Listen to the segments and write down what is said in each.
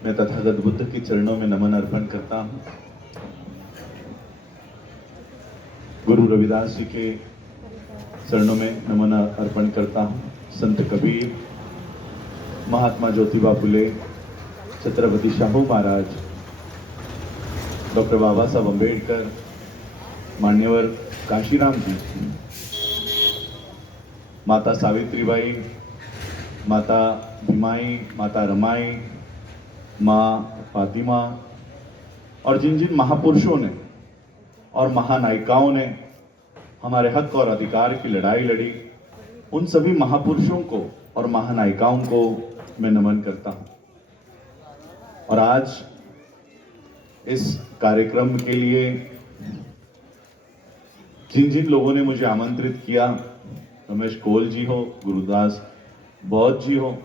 मैं तथागत बुद्ध के चरणों में नमन अर्पण करता हूँ। गुरु रविदास जी के चरणों में नमन अर्पण करता हूँ। संत कबीर, महात्मा ज्योतिबा फुले, छत्रपति शाहू महाराज, डॉक्टर बाबा साहब अम्बेडकर, मान्यवर काशीराम जी, माता सावित्रीबाई, माता भीमाई, माता रमाई, माँ फातिमा और जिन जिन महापुरुषों ने और महानायिकाओं ने हमारे हक और अधिकार की लड़ाई लड़ी, उन सभी महापुरुषों को और महानायिकाओं को मैं नमन करता हूं। और आज इस कार्यक्रम के लिए जिन जिन लोगों ने मुझे आमंत्रित किया, रमेश कोल जी हो, गुरुदास बौद्ध जी हो,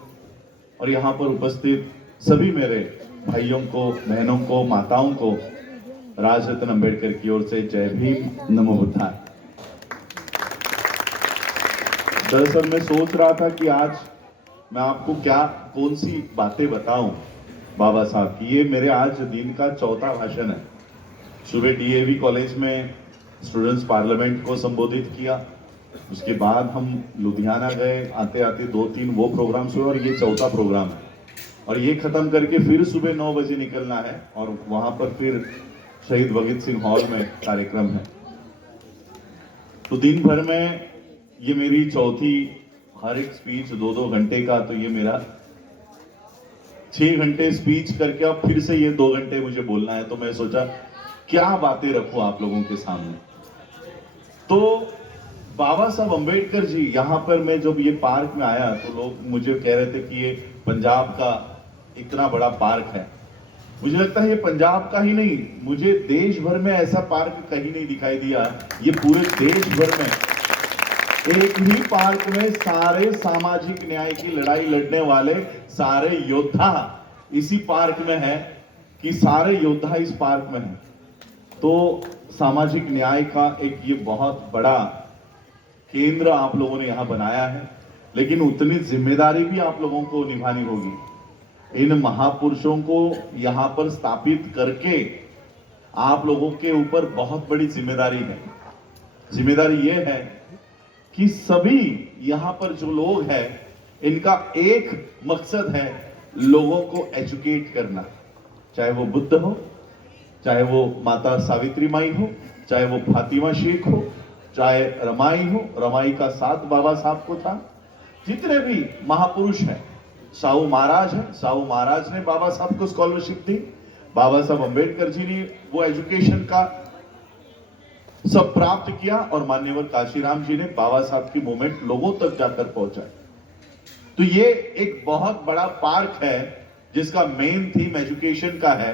और यहाँ पर उपस्थित सभी मेरे भाइयों को, बहनों को, माताओं को राजरत्न अंबेडकर की ओर से जय भीम, नमो बुद्धाय। दरअसल मैं सोच रहा था कि आज मैं आपको कौन सी बातें बताऊं बाबा साहब की। ये मेरे आज दिन का चौथा भाषण है। सुबह डीएवी कॉलेज में स्टूडेंट्स पार्लियामेंट को संबोधित किया, उसके बाद हम लुधियाना गए, आते आते 2-3 वो प्रोग्राम्स हुए और ये चौथा प्रोग्राम है। और ये खत्म करके फिर सुबह 9 बजे निकलना है और वहां पर फिर शहीद भगत सिंह हॉल में कार्यक्रम है। तो दिन भर में ये मेरी चौथी, हर एक स्पीच 2-2 घंटे का, तो ये मेरा 6 घंटे स्पीच करके अब फिर से ये 2 घंटे मुझे बोलना है। तो मैं सोचा क्या बातें रखूं आप लोगों के सामने। तो बाबा साहब अम्बेडकर जी, यहाँ पर मैं जब ये पार्क में आया तो लोग मुझे कह रहे थे कि ये पंजाब का इतना बड़ा पार्क है। मुझे लगता है ये पंजाब का ही नहीं, मुझे देश भर में ऐसा पार्क कहीं नहीं दिखाई दिया। ये पूरे देश भर में एक ही पार्क में सारे सामाजिक न्याय की लड़ाई लड़ने वाले सारे योद्धा इसी पार्क में है, कि सारे योद्धा इस पार्क में हैं। तो सामाजिक न्याय का एक ये बहुत बड़ा केंद्र आप लोगों ने यहां बनाया है, लेकिन उतनी जिम्मेदारी भी आप लोगों को निभानी होगी। इन महापुरुषों को यहां पर स्थापित करके आप लोगों के ऊपर बहुत बड़ी जिम्मेदारी है। जिम्मेदारी यह है कि सभी यहां पर जो लोग हैं, इनका एक मकसद है, लोगों को एजुकेट करना। चाहे वो बुद्ध हो, चाहे वो माता सावित्री माई हो, चाहे वो फातिमा शेख हो, चाहे रमाई हो, रमाई का साथ बाबा साहब को था। जितने भी महापुरुष हैं, साहू महाराज है, साहू महाराज ने बाबा साहब को स्कॉलरशिप दी, बाबा साहब अम्बेडकर जी ने वो एजुकेशन का सब प्राप्त किया, और मान्यवर काशीराम जी ने बाबा साहब की मूवमेंट लोगों तक जाकर पहुंचाई। तो ये एक बहुत बड़ा पार्क है जिसका मेन थीम एजुकेशन का है।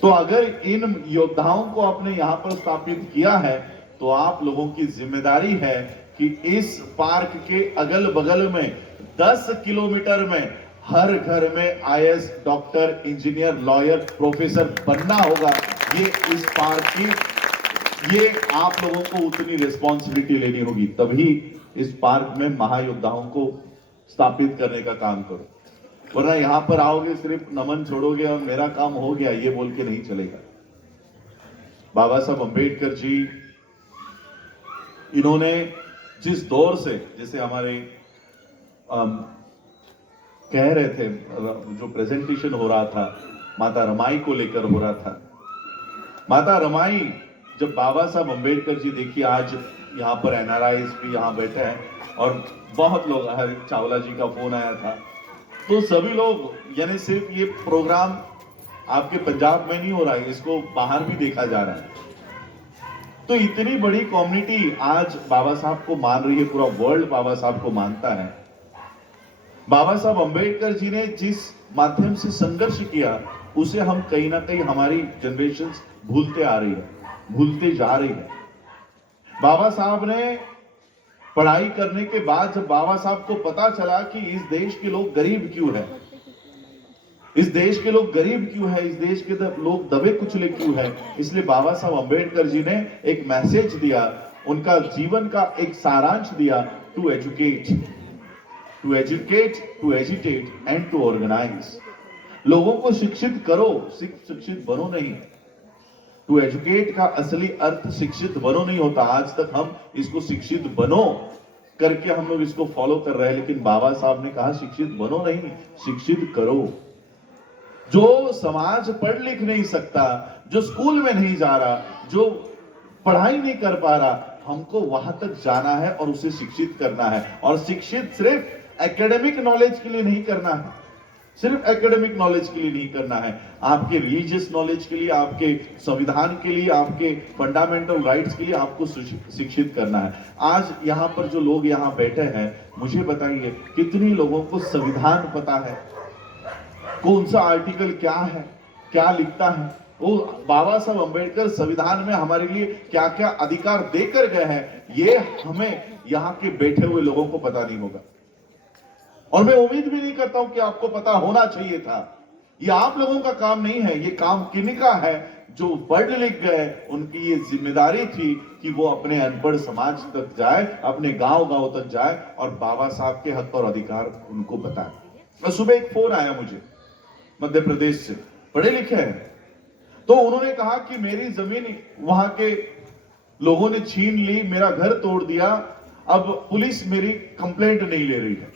तो अगर इन योद्धाओं को आपने यहां पर स्थापित किया है, तो आप लोगों की जिम्मेदारी है कि इस पार्क के अगल बगल में 10 किलोमीटर में हर घर में IAS, doctor, engineer, lawyer, professor बनना होगा। ये इस पार्क की, ये आप लोगों को उतनी रिस्पॉन्सिबिलिटी लेनी होगी, तभी इस पार्क में महायोद्धाओं को स्थापित करने का काम करो। वरना यहां पर आओगे, सिर्फ नमन छोड़ोगे और मेरा काम हो गया ये बोल के नहीं चलेगा। बाबा साहब अम्बेडकर जी, इन्होंने जिस दौर से, जैसे हमारे कह रहे थे, जो प्रेजेंटेशन हो रहा था माता रमाई को लेकर हो रहा था, माता रमाई, जब बाबा साहब अम्बेडकर जी, देखिए आज यहाँ पर एनआरआईज भी यहाँ बैठे हैं और बहुत लोग, हर चावला जी का फोन आया था, तो सभी लोग, यानी सिर्फ ये प्रोग्राम आपके पंजाब में नहीं हो रहा है, इसको बाहर भी देखा जा रहा है। तो इतनी बड़ी कम्युनिटी आज बाबा साहब को मान रही है, पूरा वर्ल्ड बाबा साहब को मानता है। बाबा साहब अम्बेडकर जी ने जिस माध्यम से संघर्ष किया, उसे हम कहीं ना कहीं, हमारी जनरेशन भूलते आ रही है, भूलते जा रही है। बाबा साहब ने पढ़ाई करने के बाद जब बाबा साहब को पता चला कि इस देश के लोग गरीब क्यों हैं, इस देश के लोग गरीब क्यों है, इस देश के लोग दबे कुचले क्यों है, इसलिए बाबा साहब अम्बेडकर जी ने एक मैसेज दिया, उनका जीवन का एक सारांश दिया, to educate, to educate, to agitate and to organise. लोगों को शिक्षित करो, शिक्षित बनो नहीं। टू एजुकेट का असली अर्थ शिक्षित बनो नहीं होता। आज तक हम इसको शिक्षित बनो करके हम लोग इसको फॉलो कर रहे हैं, लेकिन बाबा साहब ने कहा शिक्षित बनो नहीं, शिक्षित करो। जो समाज पढ़ लिख नहीं सकता, जो स्कूल में नहीं जा रहा, जो पढ़ाई नहीं कर पा रहा, हमको वहां तक जाना है और उसे शिक्षित करना है। और शिक्षित सिर्फ एकेडमिक नॉलेज के लिए नहीं करना है, सिर्फ एकेडमिक नॉलेज के लिए नहीं करना है, आपके रिलीजियस नॉलेज के लिए, आपके संविधान के लिए, आपके फंडामेंटल राइट्स के लिए आपको शिक्षित करना है। आज यहाँ पर जो लोग यहाँ बैठे हैं, मुझे बताइए कितने लोगों को संविधान पता है, कौन सा आर्टिकल क्या है, क्या लिखता है? वो बाबा साहब अंबेडकर संविधान में हमारे लिए क्या क्या अधिकार देकर गए हैं, ये हमें यहाँ के बैठे हुए लोगों को पता नहीं होगा। और मैं उम्मीद भी नहीं करता हूं कि आपको पता होना चाहिए था। ये आप लोगों का काम नहीं है, ये काम किनका है? जो पढ़ लिख गए, उनकी ये जिम्मेदारी थी कि वो अपने अनपढ़ समाज तक जाए, अपने गांव गांव तक जाए और बाबा साहब के हक और अधिकार उनको बताए। सुबह एक फोन आया मुझे मध्य प्रदेश से, पढ़े लिखे हैं, तो उन्होंने कहा कि मेरी जमीन वहां के लोगों ने छीन ली, मेरा घर तोड़ दिया, अब पुलिस मेरी कंप्लेंट नहीं ले रही है,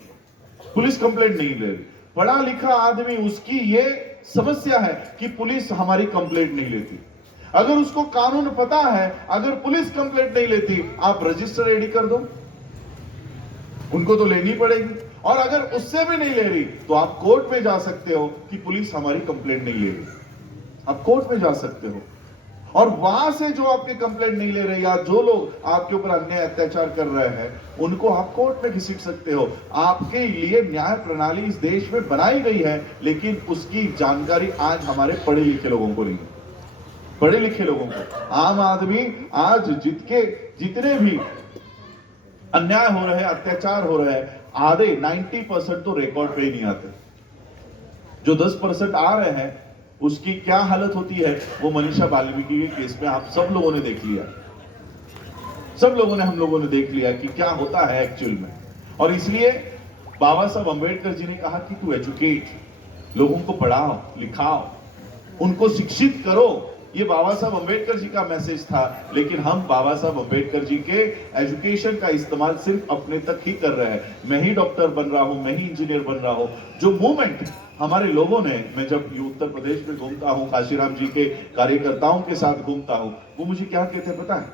पुलिस कंप्लेंट नहीं ले रही। पढ़ा लिखा आदमी, उसकी ये समस्या है कि पुलिस हमारी कंप्लेंट नहीं लेती। अगर उसको कानून पता है, अगर पुलिस कंप्लेंट नहीं लेती, आप रजिस्टर रेडी कर दो, उनको तो लेनी पड़ेगी। और अगर उससे भी नहीं ले रही तो आप कोर्ट में जा सकते हो कि पुलिस हमारी कंप्लेंट नहीं ले रही, आप कोर्ट में जा सकते हो। और वहां से जो आपकी कंप्लेंट नहीं ले रहे, या जो लोग आपके ऊपर अन्याय अत्याचार कर रहे हैं, उनको आप कोर्ट में घसीट सकते हो। आपके लिए न्याय प्रणाली इस देश में बनाई गई है, लेकिन उसकी जानकारी आज हमारे पढ़े लिखे लोगों को नहीं है। पढ़े लिखे लोगों को, आम आदमी आज जितने भी अन्याय हो रहे हैं, अत्याचार हो रहे हैं, आधे 90% तो रिकॉर्ड पे ही नहीं आते। जो 10% आ रहे हैं, उसकी क्या हालत होती है, वो मनीषा वाल्मीकि के केस में आप सब लोगों ने देख लिया, सब लोगों ने, हम लोगों ने देख लिया कि क्या होता है एक्चुअल में। और इसलिए बाबा साहब अंबेडकर जी ने कहा कि टू एजुकेट, लोगों को पढ़ाओ लिखाओ, उनको शिक्षित करो। ये बाबा साहब अंबेडकर जी का मैसेज था, लेकिन हम बाबा साहब अंबेडकर जी के एजुकेशन का इस्तेमाल सिर्फ अपने तक ही कर रहे हैं। मैं ही डॉक्टर बन रहा हूं, मैं ही इंजीनियर बन रहा हूं। जो मूवमेंट हमारे लोगों ने, मैं जब उत्तर प्रदेश में घूमता हूं, काशीराम जी के कार्यकर्ताओं के साथ घूमता हूं, वो मुझे क्या कहते हैं पता है?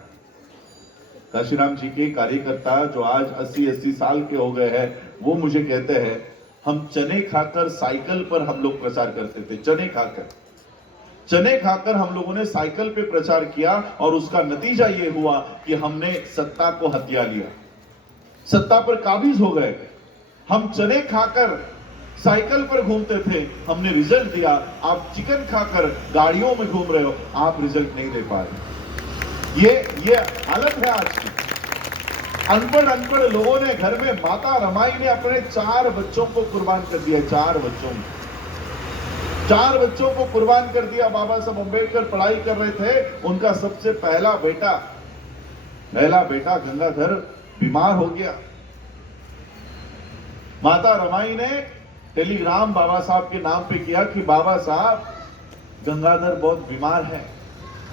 काशीराम जी के कार्यकर्ता जो आज 80-80 साल के हो गए हैं, वो मुझे कहते हैं, हम चने खाकर साइकिल पर हम लोग प्रचार करते थे। चने खाकर हम लोगों ने साइकिल पे प्रचार किया, और उसका नतीजा ये हुआ कि हमने सत्ता को हथिया लिया, सत्ता पर काबिज हो गए। हम चने खाकर साइकिल पर घूमते थे, हमने रिजल्ट दिया। आप चिकन खाकर गाड़ियों में घूम रहे हो, आप रिजल्ट नहीं दे पा रहे। ये हालत है आज की। अनपढ़ लोगों ने घर में, माता रमाई ने अपने 4 बच्चों को कुर्बान कर दिया, 4 बच्चों को कुर्बान कर दिया। बाबा साहब अंबेडकर पढ़ाई कर रहे थे, उनका सबसे पहला बेटा गंगाधर बीमार हो गया। माता रमाई ने टेलीग्राम बाबा साहब के नाम पे किया कि बाबा साहब, गंगाधर बहुत बीमार है,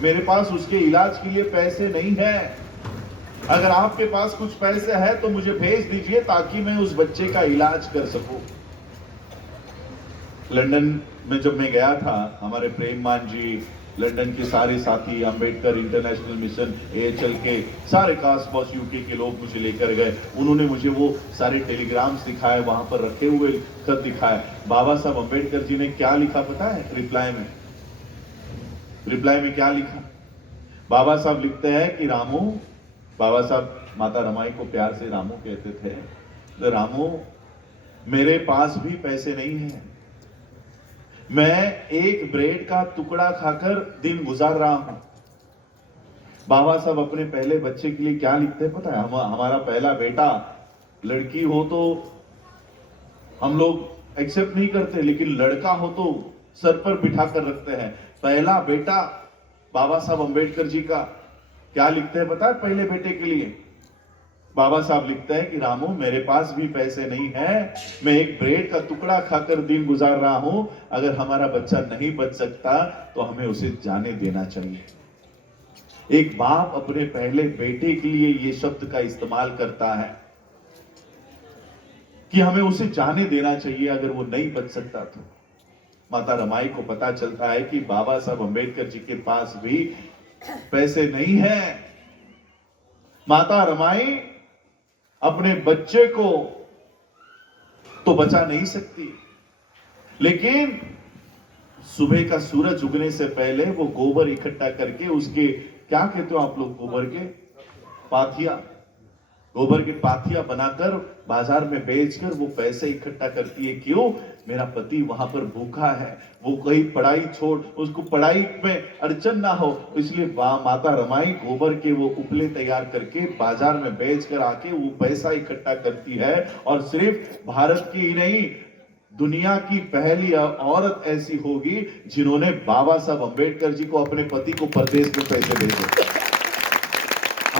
मेरे पास उसके इलाज के लिए पैसे नहीं है, अगर आपके पास कुछ पैसे है तो मुझे भेज दीजिए ताकि मैं उस बच्चे का इलाज कर सकूं। लंदन में जब मैं गया था, हमारे प्रेम मान जी, लंदन के सारे साथी, अंबेडकर इंटरनेशनल मिशन, AHL के सारे कास्ट बॉस यूके के लोग मुझे लेकर गए। उन्होंने मुझे वो सारे टेलीग्राम्स दिखाए, वहां पर रखे हुए खत दिखाए। बाबा साहब अंबेडकर जी ने क्या लिखा पता है? रिप्लाई में क्या लिखा? बाबा साहब लिखते हैं कि रामू, बाबा साहब माता रमाई को प्यार से रामू कहते थे, तो रामू, मेरे पास भी पैसे नहीं है, मैं एक ब्रेड का टुकड़ा खाकर दिन गुजार रहा हूं। बाबा साहब अपने पहले बच्चे के लिए क्या लिखते हैं पता है? हमारा पहला बेटा, लड़की हो तो हम लोग एक्सेप्ट नहीं करते, लेकिन लड़का हो तो सर पर बिठा कर रखते हैं। पहला बेटा बाबा साहब अंबेडकर जी का क्या लिखते हैं पता है पहले बेटे के लिए? बाबा साहब लिखते हैं कि रामू मेरे पास भी पैसे नहीं है, मैं एक ब्रेड का टुकड़ा खाकर दिन गुजार रहा हूं, अगर हमारा बच्चा नहीं बच सकता तो हमें उसे जाने देना चाहिए। एक बाप अपने पहले बेटे के लिए ये शब्द का इस्तेमाल करता है कि हमें उसे जाने देना चाहिए अगर वो नहीं बच सकता तो। माता रमाई को पता चलता है कि बाबा साहब अंबेडकर जी के पास भी पैसे नहीं है। माता रमाई अपने बच्चे को तो बचा नहीं सकती, लेकिन सुबह का सूरज उगने से पहले वो गोबर इकट्ठा करके उसके, क्या कहते हो आप लोग, गोबर के पाथिया, गोबर के पाथिया बनाकर बाजार में बेचकर वो पैसे इकट्ठा करती है। क्यों? मेरा पति वहां पर भूखा है, वो कहीं पढ़ाई छोड़, उसको पढ़ाई में अड़चन ना हो, इसलिए माता रमाई गोबर के वो उपले तैयार करके बाजार में बेचकर आके वो पैसा इकट्ठा करती है। और सिर्फ भारत की ही नहीं, दुनिया की पहली औरत ऐसी होगी जिन्होंने बाबा साहब अंबेडकर जी को, अपने पति को परदेश में पैसे भेजे।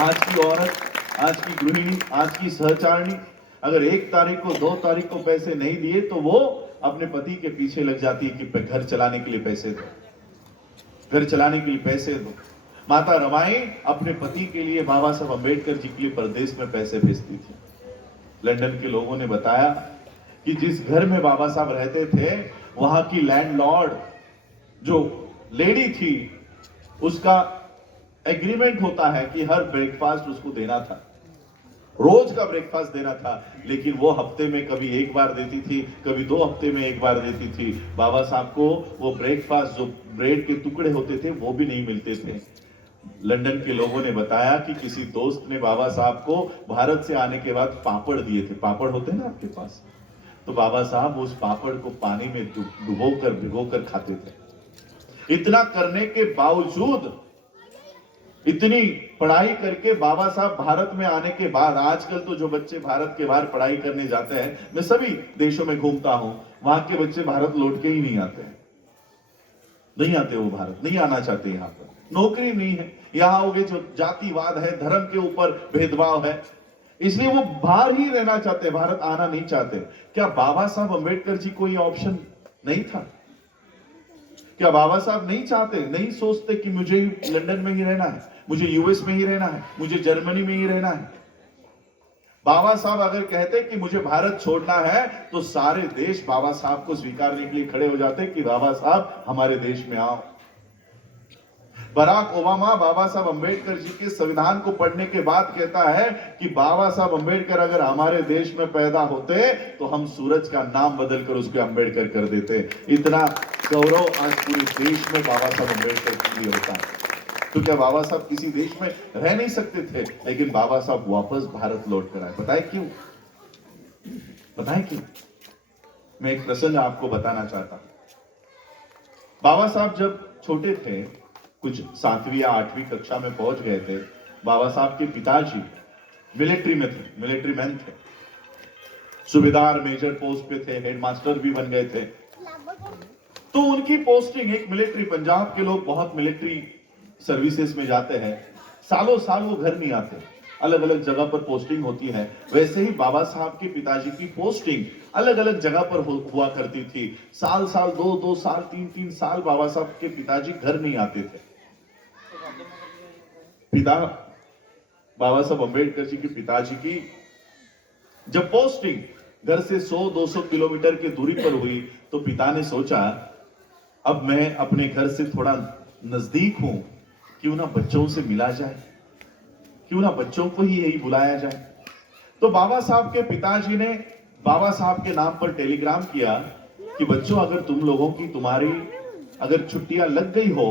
आज की औरत, आज की गृहिणी, आज की सहचारिणी अगर 1 तारीख को 2 तारीख को पैसे नहीं दिए तो वो अपने पति के पीछे लग जाती है कि घर चलाने के लिए पैसे दो, घर चलाने के लिए पैसे दो। माता रमाई अपने पति के लिए, बाबा साहब अंबेडकर जी के लिए परदेश में पैसे भेजती थी। लंदन के लोगों ने बताया कि जिस घर में बाबा साहब रहते थे वहां की लैंडलॉर्ड जो लेडी थी, उसका एग्रीमेंट होता है कि हर ब्रेकफास्ट उसको देना था, रोज का ब्रेकफास्ट देना था, लेकिन वो हफ्ते में कभी 1 बार देती थी, कभी 2 हफ्ते में 1 बार देती थी। बाबा साहब को वो ब्रेकफास्ट, जो ब्रेड के टुकड़े होते थे, वो भी नहीं मिलते थे। लंदन के लोगों ने बताया कि किसी दोस्त ने बाबा साहब को भारत से आने के बाद पापड़ दिए थे। पापड़ होते हैं ना आपके पास, तो बाबा साहब उस पापड़ को पानी में डुबोकर भिगोकर खाते थे। इतना करने के बावजूद, इतनी पढ़ाई करके बाबा साहब भारत में आने के बाद, आजकल तो जो बच्चे भारत के बाहर पढ़ाई करने जाते हैं, मैं सभी देशों में घूमता हूं, वहां के बच्चे भारत लौट के ही नहीं आते हैं, नहीं आते, वो भारत नहीं आना चाहते। यहाँ पर नौकरी नहीं है, यहाँ होगे जो जातिवाद है, धर्म के ऊपर भेदभाव है, इसलिए वो बाहर ही रहना चाहते, भारत आना नहीं चाहते। क्या बाबा साहब अंबेडकर जी को ये ऑप्शन नहीं था? क्या बाबा साहब नहीं चाहते, नहीं सोचते कि मुझे लंदन में ही रहना है, मुझे यूएस में ही रहना है, मुझे जर्मनी में ही रहना है? बाबा साहब अगर कहते कि मुझे भारत छोड़ना है तो सारे देश बाबा साहब को स्वीकारने के लिए खड़े हो जाते कि बाबा साहब हमारे देश में आओ। बराक ओबामा बाबा साहब अंबेडकर जी के संविधान को पढ़ने के बाद कहता है कि बाबा साहब अंबेडकर अगर हमारे देश में पैदा होते तो हम सूरज का नाम बदलकर उसको अंबेडकर कर देते। इतना गौरव आज पूरे देश में बाबा साहब अंबेडकर के लिए होता है। तो क्या बाबा साहब किसी देश में रह नहीं सकते थे? लेकिन बाबा साहब वापस भारत लौट कर आए। बताए क्यों? बताए क्यों? मैं एक प्रसंग आपको बताना चाहता हूं। बाबा साहब जब छोटे थे, कुछ 7वीं या 8वीं कक्षा में पहुंच गए थे, बाबा साहब के पिताजी मिलिट्री में थे, मिलिट्री मैन थे, सूबेदार मेजर पोस्ट पे थे, हेडमास्टर भी बन गए थे। तो उनकी पोस्टिंग एक मिलिट्री, पंजाब के लोग बहुत मिलिट्री सर्विसेज में जाते हैं, सालों साल वो घर नहीं आते, अलग अलग जगह पर पोस्टिंग होती है। वैसे ही बाबा साहब के पिताजी की पोस्टिंग अलग अलग जगह पर हुआ करती थी। साल साल, 2-2 साल, 3-3 साल बाबा साहब के पिताजी घर नहीं आते थे। पिता बाबा साहब अंबेडकर जी के पिताजी की जब पोस्टिंग घर से 100-200 किलोमीटर की दूरी पर हुई तो पिता ने सोचा, अब मैं अपने घर से थोड़ा नजदीक हूं, क्यों ना बच्चों से मिला जाए, क्यों ना बच्चों को ही यही बुलाया जाए। तो बाबा साहब के पिताजी ने बाबा साहब के नाम पर टेलीग्राम किया कि बच्चों, अगर तुम लोगों की, तुम्हारी अगर छुट्टियां लग गई हो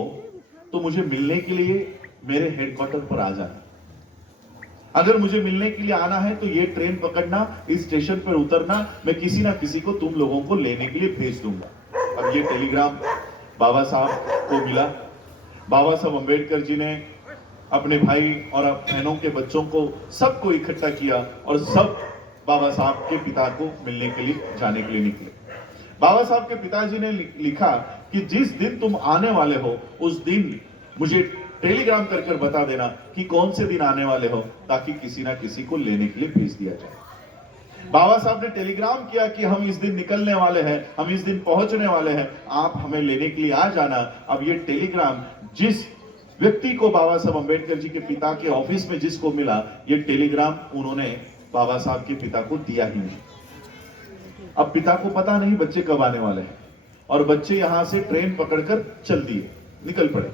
तो मुझे मिलने के लिए मेरे हेडक्वार्टर पर आ जाना। अगर मुझे मिलने के लिए आना है तो ये ट्रेन पकड़ना, इस स्टेशन पर उतरना, मैं किसी ना किसी को तुम लोगों को लेने के लिए भेज दूंगा। अब ये टेलीग्राम बाबा साहब को मिला। बाबा साहब अंबेडकर जी ने अपने भाई और बहनों के बच्चों को सबको इकट्ठा किया और सब बाबा साहब के पिता को मिलने के लिए, जाने के लिए निकले। बाबा साहब के पिताजी ने लिखा कि जिस दिन तुम आने वाले हो उस दिन मुझे टेलीग्राम कर कर बता देना कि कौन से दिन आने वाले हो, ताकि किसी ना किसी को लेने के लिए भेज दिया जाए। बाबा साहब ने टेलीग्राम किया कि हम इस दिन निकलने वाले हैं, हम इस दिन पहुंचने वाले हैं, आप हमें लेने के लिए आ जाना। अब ये टेलीग्राम जिस व्यक्ति को बाबा साहब अंबेडकर जी के पिता के ऑफिस में जिसको मिला, ये टेलीग्राम उन्होंने बाबा साहब के पिता को दिया ही नहीं। अब पिता को पता नहीं बच्चे कब आने वाले हैं, और बच्चे यहां से ट्रेन पकड़कर चल दिए, निकल पड़े।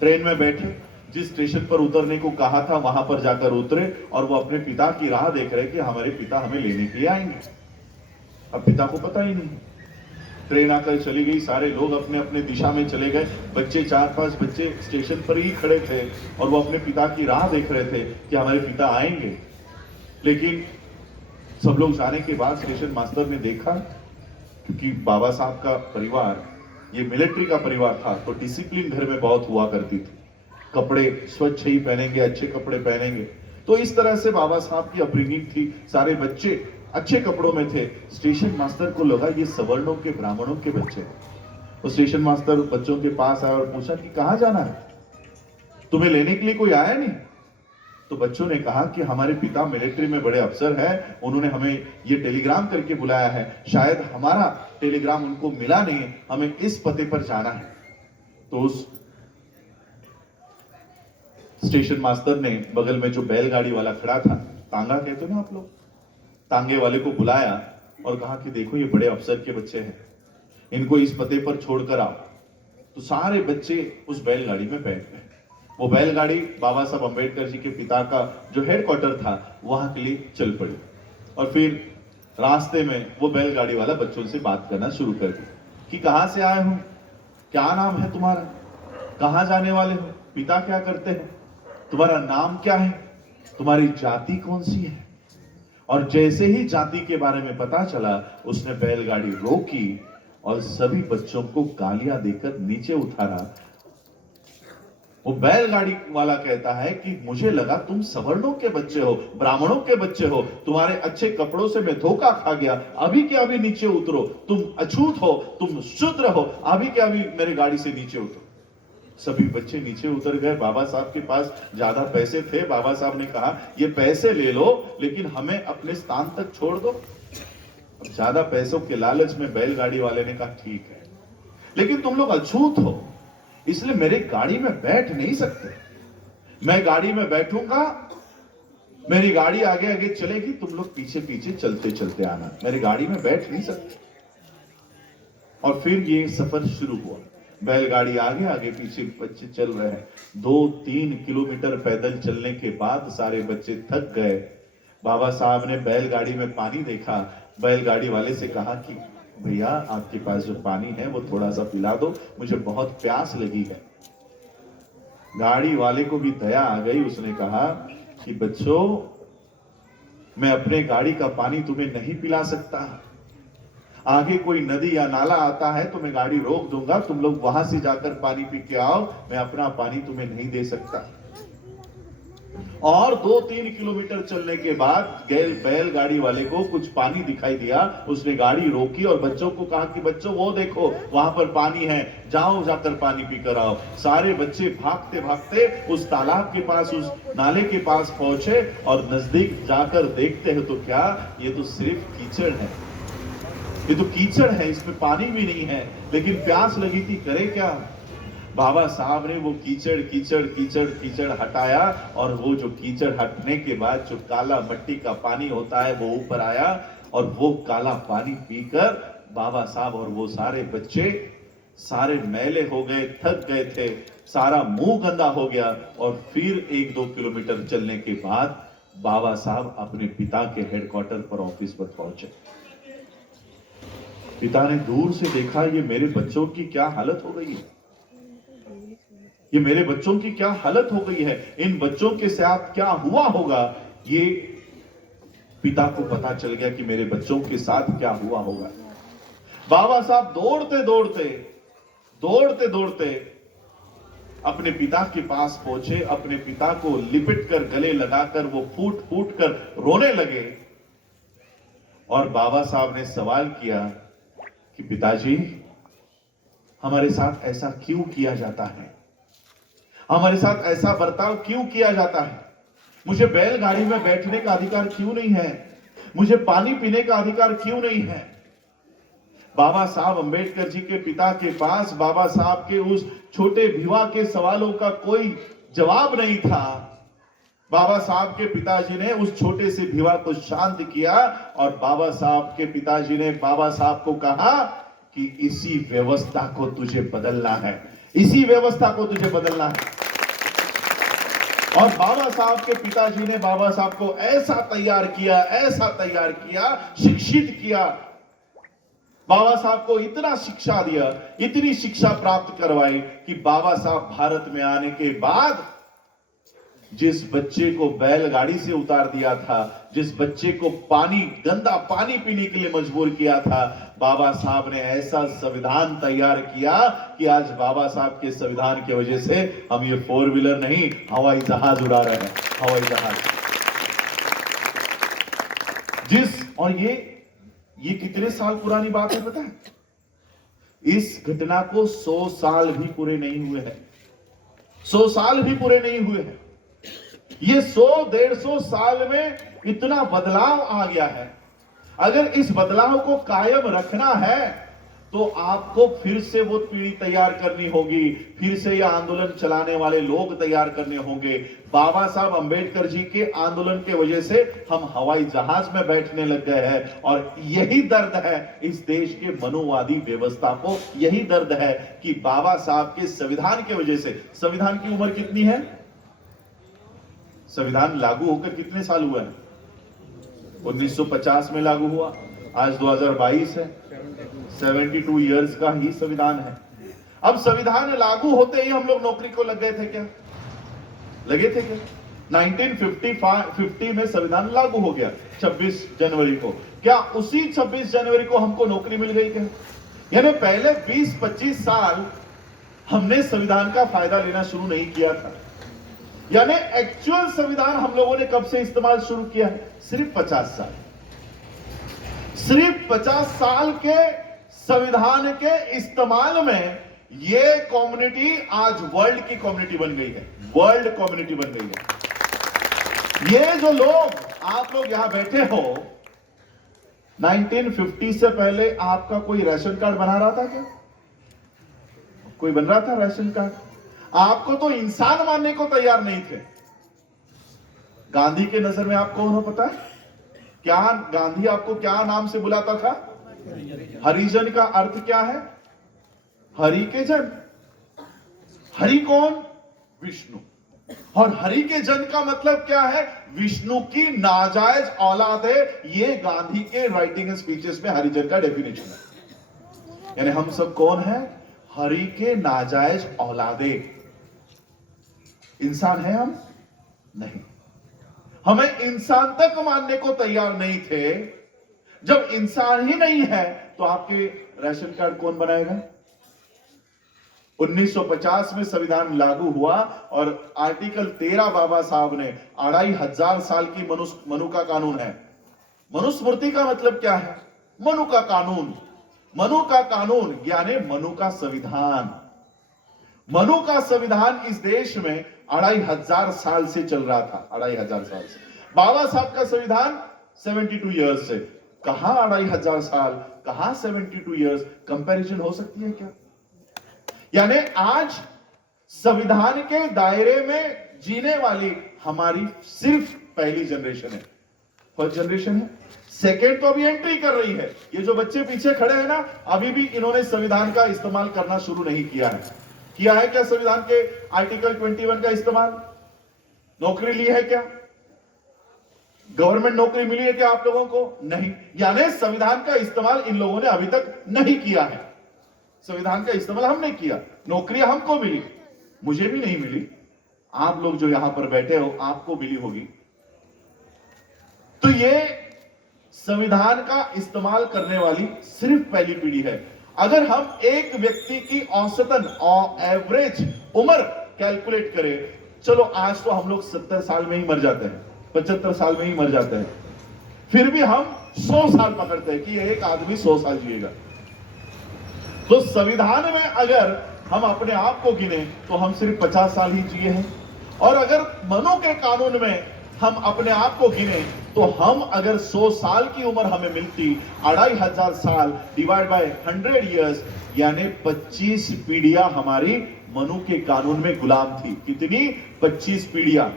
ट्रेन में बैठे, जिस स्टेशन पर उतरने को कहा था वहां पर जाकर उतरे, और वो अपने पिता की राह देख रहे कि हमारे पिता हमें लेने के लिए आएंगे। अब पिता को पता ही नहीं। ट्रेन आकर चली गई, सारे लोग अपने अपने दिशा में चले गए। बच्चे 4-5 बच्चे स्टेशन पर ही खड़े थे और वो अपने पिता की राह देख रहे थे कि हमारे पिता आएंगे। लेकिन सब लोग जाने के बाद स्टेशन मास्टर ने देखा, क्योंकि बाबा साहब का परिवार ये मिलिट्री का परिवार था, तो डिसिप्लिन घर में बहुत हुआ करती थी। कपड़े स्वच्छ ही पहनेंगे, अच्छे कपड़े पहनेंगे। तो इस तरह से बाबा साहब की अपब्रिंगिंग थी। सारे बच्चे अच्छे कपड़ों में थे। स्टेशन मास्टर को लगा ये सवर्णों के, ब्राह्मणों के बच्चे हैं। तो स्टेशन मास्टर बच्चों के पास आया और पूछा कि कहां जाना है, तुम्हें लेने के लिए कोई आया नहीं? तो बच्चों ने कहा कि हमारे पिता मिलिट्री में बड़े अफसर हैं, उन्होंने हमें ये टेलीग्राम करके बुलाया है, शायद हमारा टेलीग्राम उनको मिला नहीं, हमें इस पते पर जाना है। तो उस स्टेशन मास्टर ने बगल में जो बैलगाड़ी वाला खड़ा था, तांगा कहते हो ना आप लोग, तांगे वाले को बुलाया और कहा कि देखो ये बड़े अफसर के बच्चे हैं, इनको इस पते पर छोड़कर आओ। तो सारे बच्चे उस बैलगाड़ी में बैठ गए। वो बैलगाड़ी बाबा साहब अंबेडकर जी के पिता का जो हेडक्वार्टर था वहां के लिए चल पड़ी। और फिर रास्ते में वो बैलगाड़ी वाला बच्चों से बात करना शुरू कर दिया कि कहां से आए हो, क्या नाम है तुम्हारा, कहां जाने वाले हो, पिता क्या करते हैं, तुम्हारा नाम क्या है, तुम्हारी जाति कौन सी है। और जैसे ही जाति के बारे में पता चला, उसने बैलगाड़ी रोकी और सभी बच्चों को गालियां देकर नीचे उतारा। वो बैलगाड़ी वाला कहता है कि मुझे लगा तुम सवर्णों के बच्चे हो, ब्राह्मणों के बच्चे हो, तुम्हारे अच्छे कपड़ों से मैं धोखा खा गया, अभी के अभी नीचे उतरो, तुम अछूत हो, तुम शूद्र हो, अभी के अभी मेरे गाड़ी से नीचे उतरो। सभी बच्चे नीचे उतर गए। बाबा साहब के पास ज्यादा पैसे थे। बाबा साहब ने कहा ये पैसे ले लो, लेकिन हमें अपने स्थान तक छोड़ दो। अब ज्यादा पैसों के लालच में बैलगाड़ी वाले ने कहा ठीक है, लेकिन तुम लोग अछूत हो, इसलिए मेरे गाड़ी में बैठ नहीं सकते। मैं गाड़ी में बैठूंगा, मेरी गाड़ी आगे आगे चलेगी, तुम लोग पीछे पीछे चलते चलते आना, मेरी गाड़ी में बैठ नहीं सकते। और फिर ये सफर शुरू हुआ। बैलगाड़ी आगे आगे पीछे बच्चे चल रहे हैं। 2-3 किलोमीटर पैदल चलने के बाद सारे बच्चे थक गए। बाबा साहब ने बैलगाड़ी में पानी देखा। बैलगाड़ी वाले से कहा कि भैया आपके पास जो पानी है वो थोड़ा सा पिला दो, मुझे बहुत प्यास लगी है। गाड़ी वाले को भी दया आ गई। उसने कहा कि बच्चों, मैं अपने गाड़ी का पानी तुम्हें नहीं पिला सकता, आगे कोई नदी या नाला आता है तो मैं गाड़ी रोक दूंगा, तुम लोग वहां से जाकर पानी पी के आओ, मैं अपना पानी तुम्हें नहीं दे सकता। और 2-3 किलोमीटर चलने के बाद बैलगाड़ी वाले को कुछ पानी दिखाई दिया। उसने गाड़ी रोकी और बच्चों को कहा कि बच्चों वो देखो वहां पर पानी है, जाओ जाकर पानी पीकर आओ। सारे बच्चे भागते भागते उस तालाब के पास, उस नाले के पास पहुंचे और नजदीक जाकर देखते हैं तो क्या, ये तो सिर्फ कीचड़ है, ये तो कीचड़ है, इसमें पानी भी नहीं है। लेकिन प्यास लगी थी, करे क्या। बाबा साहब ने वो कीचड़ कीचड़ कीचड़ कीचड़ हटाया और वो जो कीचड़ हटने के बाद जो काला मिट्टी का पानी होता है वो ऊपर आया। और वो काला पानी पीकर बाबा साहब और वो सारे बच्चे सारे मैले हो गए, थक गए थे, सारा मुंह गंदा हो गया। और फिर 1-2 किलोमीटर चलने के बाद बाबा साहब अपने पिता के हेडक्वार्टर पर, ऑफिस पर पहुंचे। पिता ने दूर से देखा, ये मेरे बच्चों की क्या हालत हो गई है, ये मेरे बच्चों की क्या हालत हो गई है, इन बच्चों के साथ क्या हुआ होगा। ये पिता को पता चल गया कि मेरे बच्चों के साथ क्या हुआ होगा। बाबा साहब दौड़ते दौड़ते दौड़ते दौड़ते अपने पिता के पास पहुंचे। अपने पिता को लिपट कर, गले लगाकर वो फूट फूट कर रोने लगे। और बाबा साहब ने सवाल किया कि पिताजी, हमारे साथ ऐसा क्यों किया जाता है, हमारे साथ ऐसा बर्ताव क्यों किया जाता है? मुझे बैलगाड़ी में बैठने का अधिकार क्यों नहीं है? मुझे पानी पीने का अधिकार क्यों नहीं है? बाबा साहब अंबेडकर जी के पिता के पास बाबा साहब के उस छोटे भिवा के सवालों का कोई जवाब नहीं था। बाबा साहब के पिताजी ने उस छोटे से भिवा को शांत किया और बाबा साहब के पिताजी ने बाबा साहब को कहा कि इसी व्यवस्था को तुझे बदलना है, इसी व्यवस्था को तुझे बदलना है। और बाबा साहब के पिताजी ने बाबा साहब को ऐसा तैयार किया, शिक्षित किया। बाबा साहब को इतना शिक्षा दिया, इतनी शिक्षा प्राप्त करवाई कि बाबा साहब भारत में आने के बाद जिस बच्चे को बैलगाड़ी से उतार दिया था, जिस बच्चे को गंदा पानी पीने के लिए मजबूर किया था, बाबा साहब ने ऐसा संविधान तैयार किया कि आज बाबा साहब के संविधान की वजह से हम ये 4 व्हीलर नहीं, हवाई जहाज उड़ा रहे हैं, हवाई जहाज। और ये कितने साल पुरानी बात है पता है? इस घटना को 100 साल भी पूरे नहीं हुए हैं, 100 साल भी पूरे नहीं हुए हैं। ये 100-150 साल में इतना बदलाव आ गया है। अगर इस बदलाव को कायम रखना है तो आपको फिर से वो पीढ़ी तैयार करनी होगी, फिर से ये आंदोलन चलाने वाले लोग तैयार करने होंगे। बाबा साहब अंबेडकर जी के आंदोलन के वजह से हम हवाई जहाज में बैठने लग गए हैं और यही दर्द है इस देश के मनुवादी व्यवस्था को, यही दर्द है कि बाबा साहब के संविधान के वजह से। संविधान की उम्र कितनी है? संविधान लागू होकर कितने साल हुआ है? 1950 में लागू हुआ, आज 2022 है, 72 इयर्स का ही संविधान है। अब संविधान लागू होते ही हम लोग नौकरी को लग गए थे क्या? लगे थे क्या? 1950 में संविधान लागू हो गया 26 जनवरी को। क्या उसी 26 जनवरी को हमको नौकरी मिल गई क्या? यानी पहले 20-25 साल हमने संविधान का फायदा लेना शुरू नहीं किया था। यानी एक्चुअल संविधान हम लोगों ने कब से इस्तेमाल शुरू किया है? सिर्फ 50 साल। सिर्फ 50 साल के संविधान के इस्तेमाल में ये कम्युनिटी आज वर्ल्ड की कम्युनिटी बन गई है, वर्ल्ड कम्युनिटी बन गई है। ये जो लोग, आप लोग यहां बैठे हो, 1950 से पहले आपका कोई राशन कार्ड बना रहा था क्या? कोई बन रहा था राशन कार्ड? आपको तो इंसान मानने को तैयार नहीं थे। गांधी के नजर में आप कौन हो पता है? क्या गांधी आपको क्या नाम से बुलाता था? हरिजन का अर्थ क्या है? हरि के जन। हरि कौन? विष्णु। और हरि के जन का मतलब क्या है? विष्णु की नाजायज औलाद है। ये गांधी के राइटिंग एंड स्पीचेस में हरिजन का डेफिनेशन है। यानी हम सब कौन है? हरि के नाजायज औलादे। इंसान है हम? नहीं। हमें इंसान तक मानने को तैयार नहीं थे। जब इंसान ही नहीं है तो आपके राशन कार्ड कौन बनाएगा? 1950 में संविधान लागू हुआ और आर्टिकल 13 बाबा साहब ने 2500 साल की मनु का कानून है। मनुस्मृति का मतलब क्या है? मनु का कानून। मनु का कानून यानी मनु का संविधान। मनु का संविधान इस देश में 2500 साल से चल रहा था, 2500 साल से। बाबा साहब का संविधान 72 इयर्स से। कहां 2500 साल, कहां 72 इयर्स? कंपैरिजन हो सकती है क्या? यानी आज संविधान के दायरे में जीने वाली हमारी सिर्फ पहली जनरेशन है। फर्स्ट जनरेशन है, सेकेंड तो अभी एंट्री कर रही है। ये जो बच्चे पीछे खड़े हैं ना, अभी भी इन्होंने संविधान का इस्तेमाल करना शुरू नहीं किया है। किया है क्या संविधान के आर्टिकल 21 का इस्तेमाल? नौकरी ली है क्या? गवर्नमेंट नौकरी मिली है क्या आप लोगों को? नहीं। यानी संविधान का इस्तेमाल इन लोगों ने अभी तक नहीं किया है। संविधान का इस्तेमाल हमने किया, नौकरियां हमको मिली, मुझे भी नहीं मिली, आप लोग जो यहां पर बैठे हो आपको मिली होगी। तो ये संविधान का इस्तेमाल करने वाली सिर्फ पहली पीढ़ी है। अगर हम एक व्यक्ति की औसतन और एवरेज उम्र कैलकुलेट करें, चलो आज तो हम लोग 70 साल में ही मर जाते हैं, 75 साल में ही मर जाते हैं, फिर भी हम 100 साल पकड़ते हैं कि एक आदमी 100 साल जिएगा। तो संविधान में अगर हम अपने आप को गिने तो हम सिर्फ 50 साल ही जिए हैं, और अगर मनु के कानून में हम अपने आप को गिने तो हम अगर 100 साल की उम्र हमें मिलती, 2500 साल डिवाइड बाय 100 इयर्स, यानी 25 पीढ़ियां हमारी मनु के कानून में गुलाम थी। कितनी? 25 पीढ़ियां।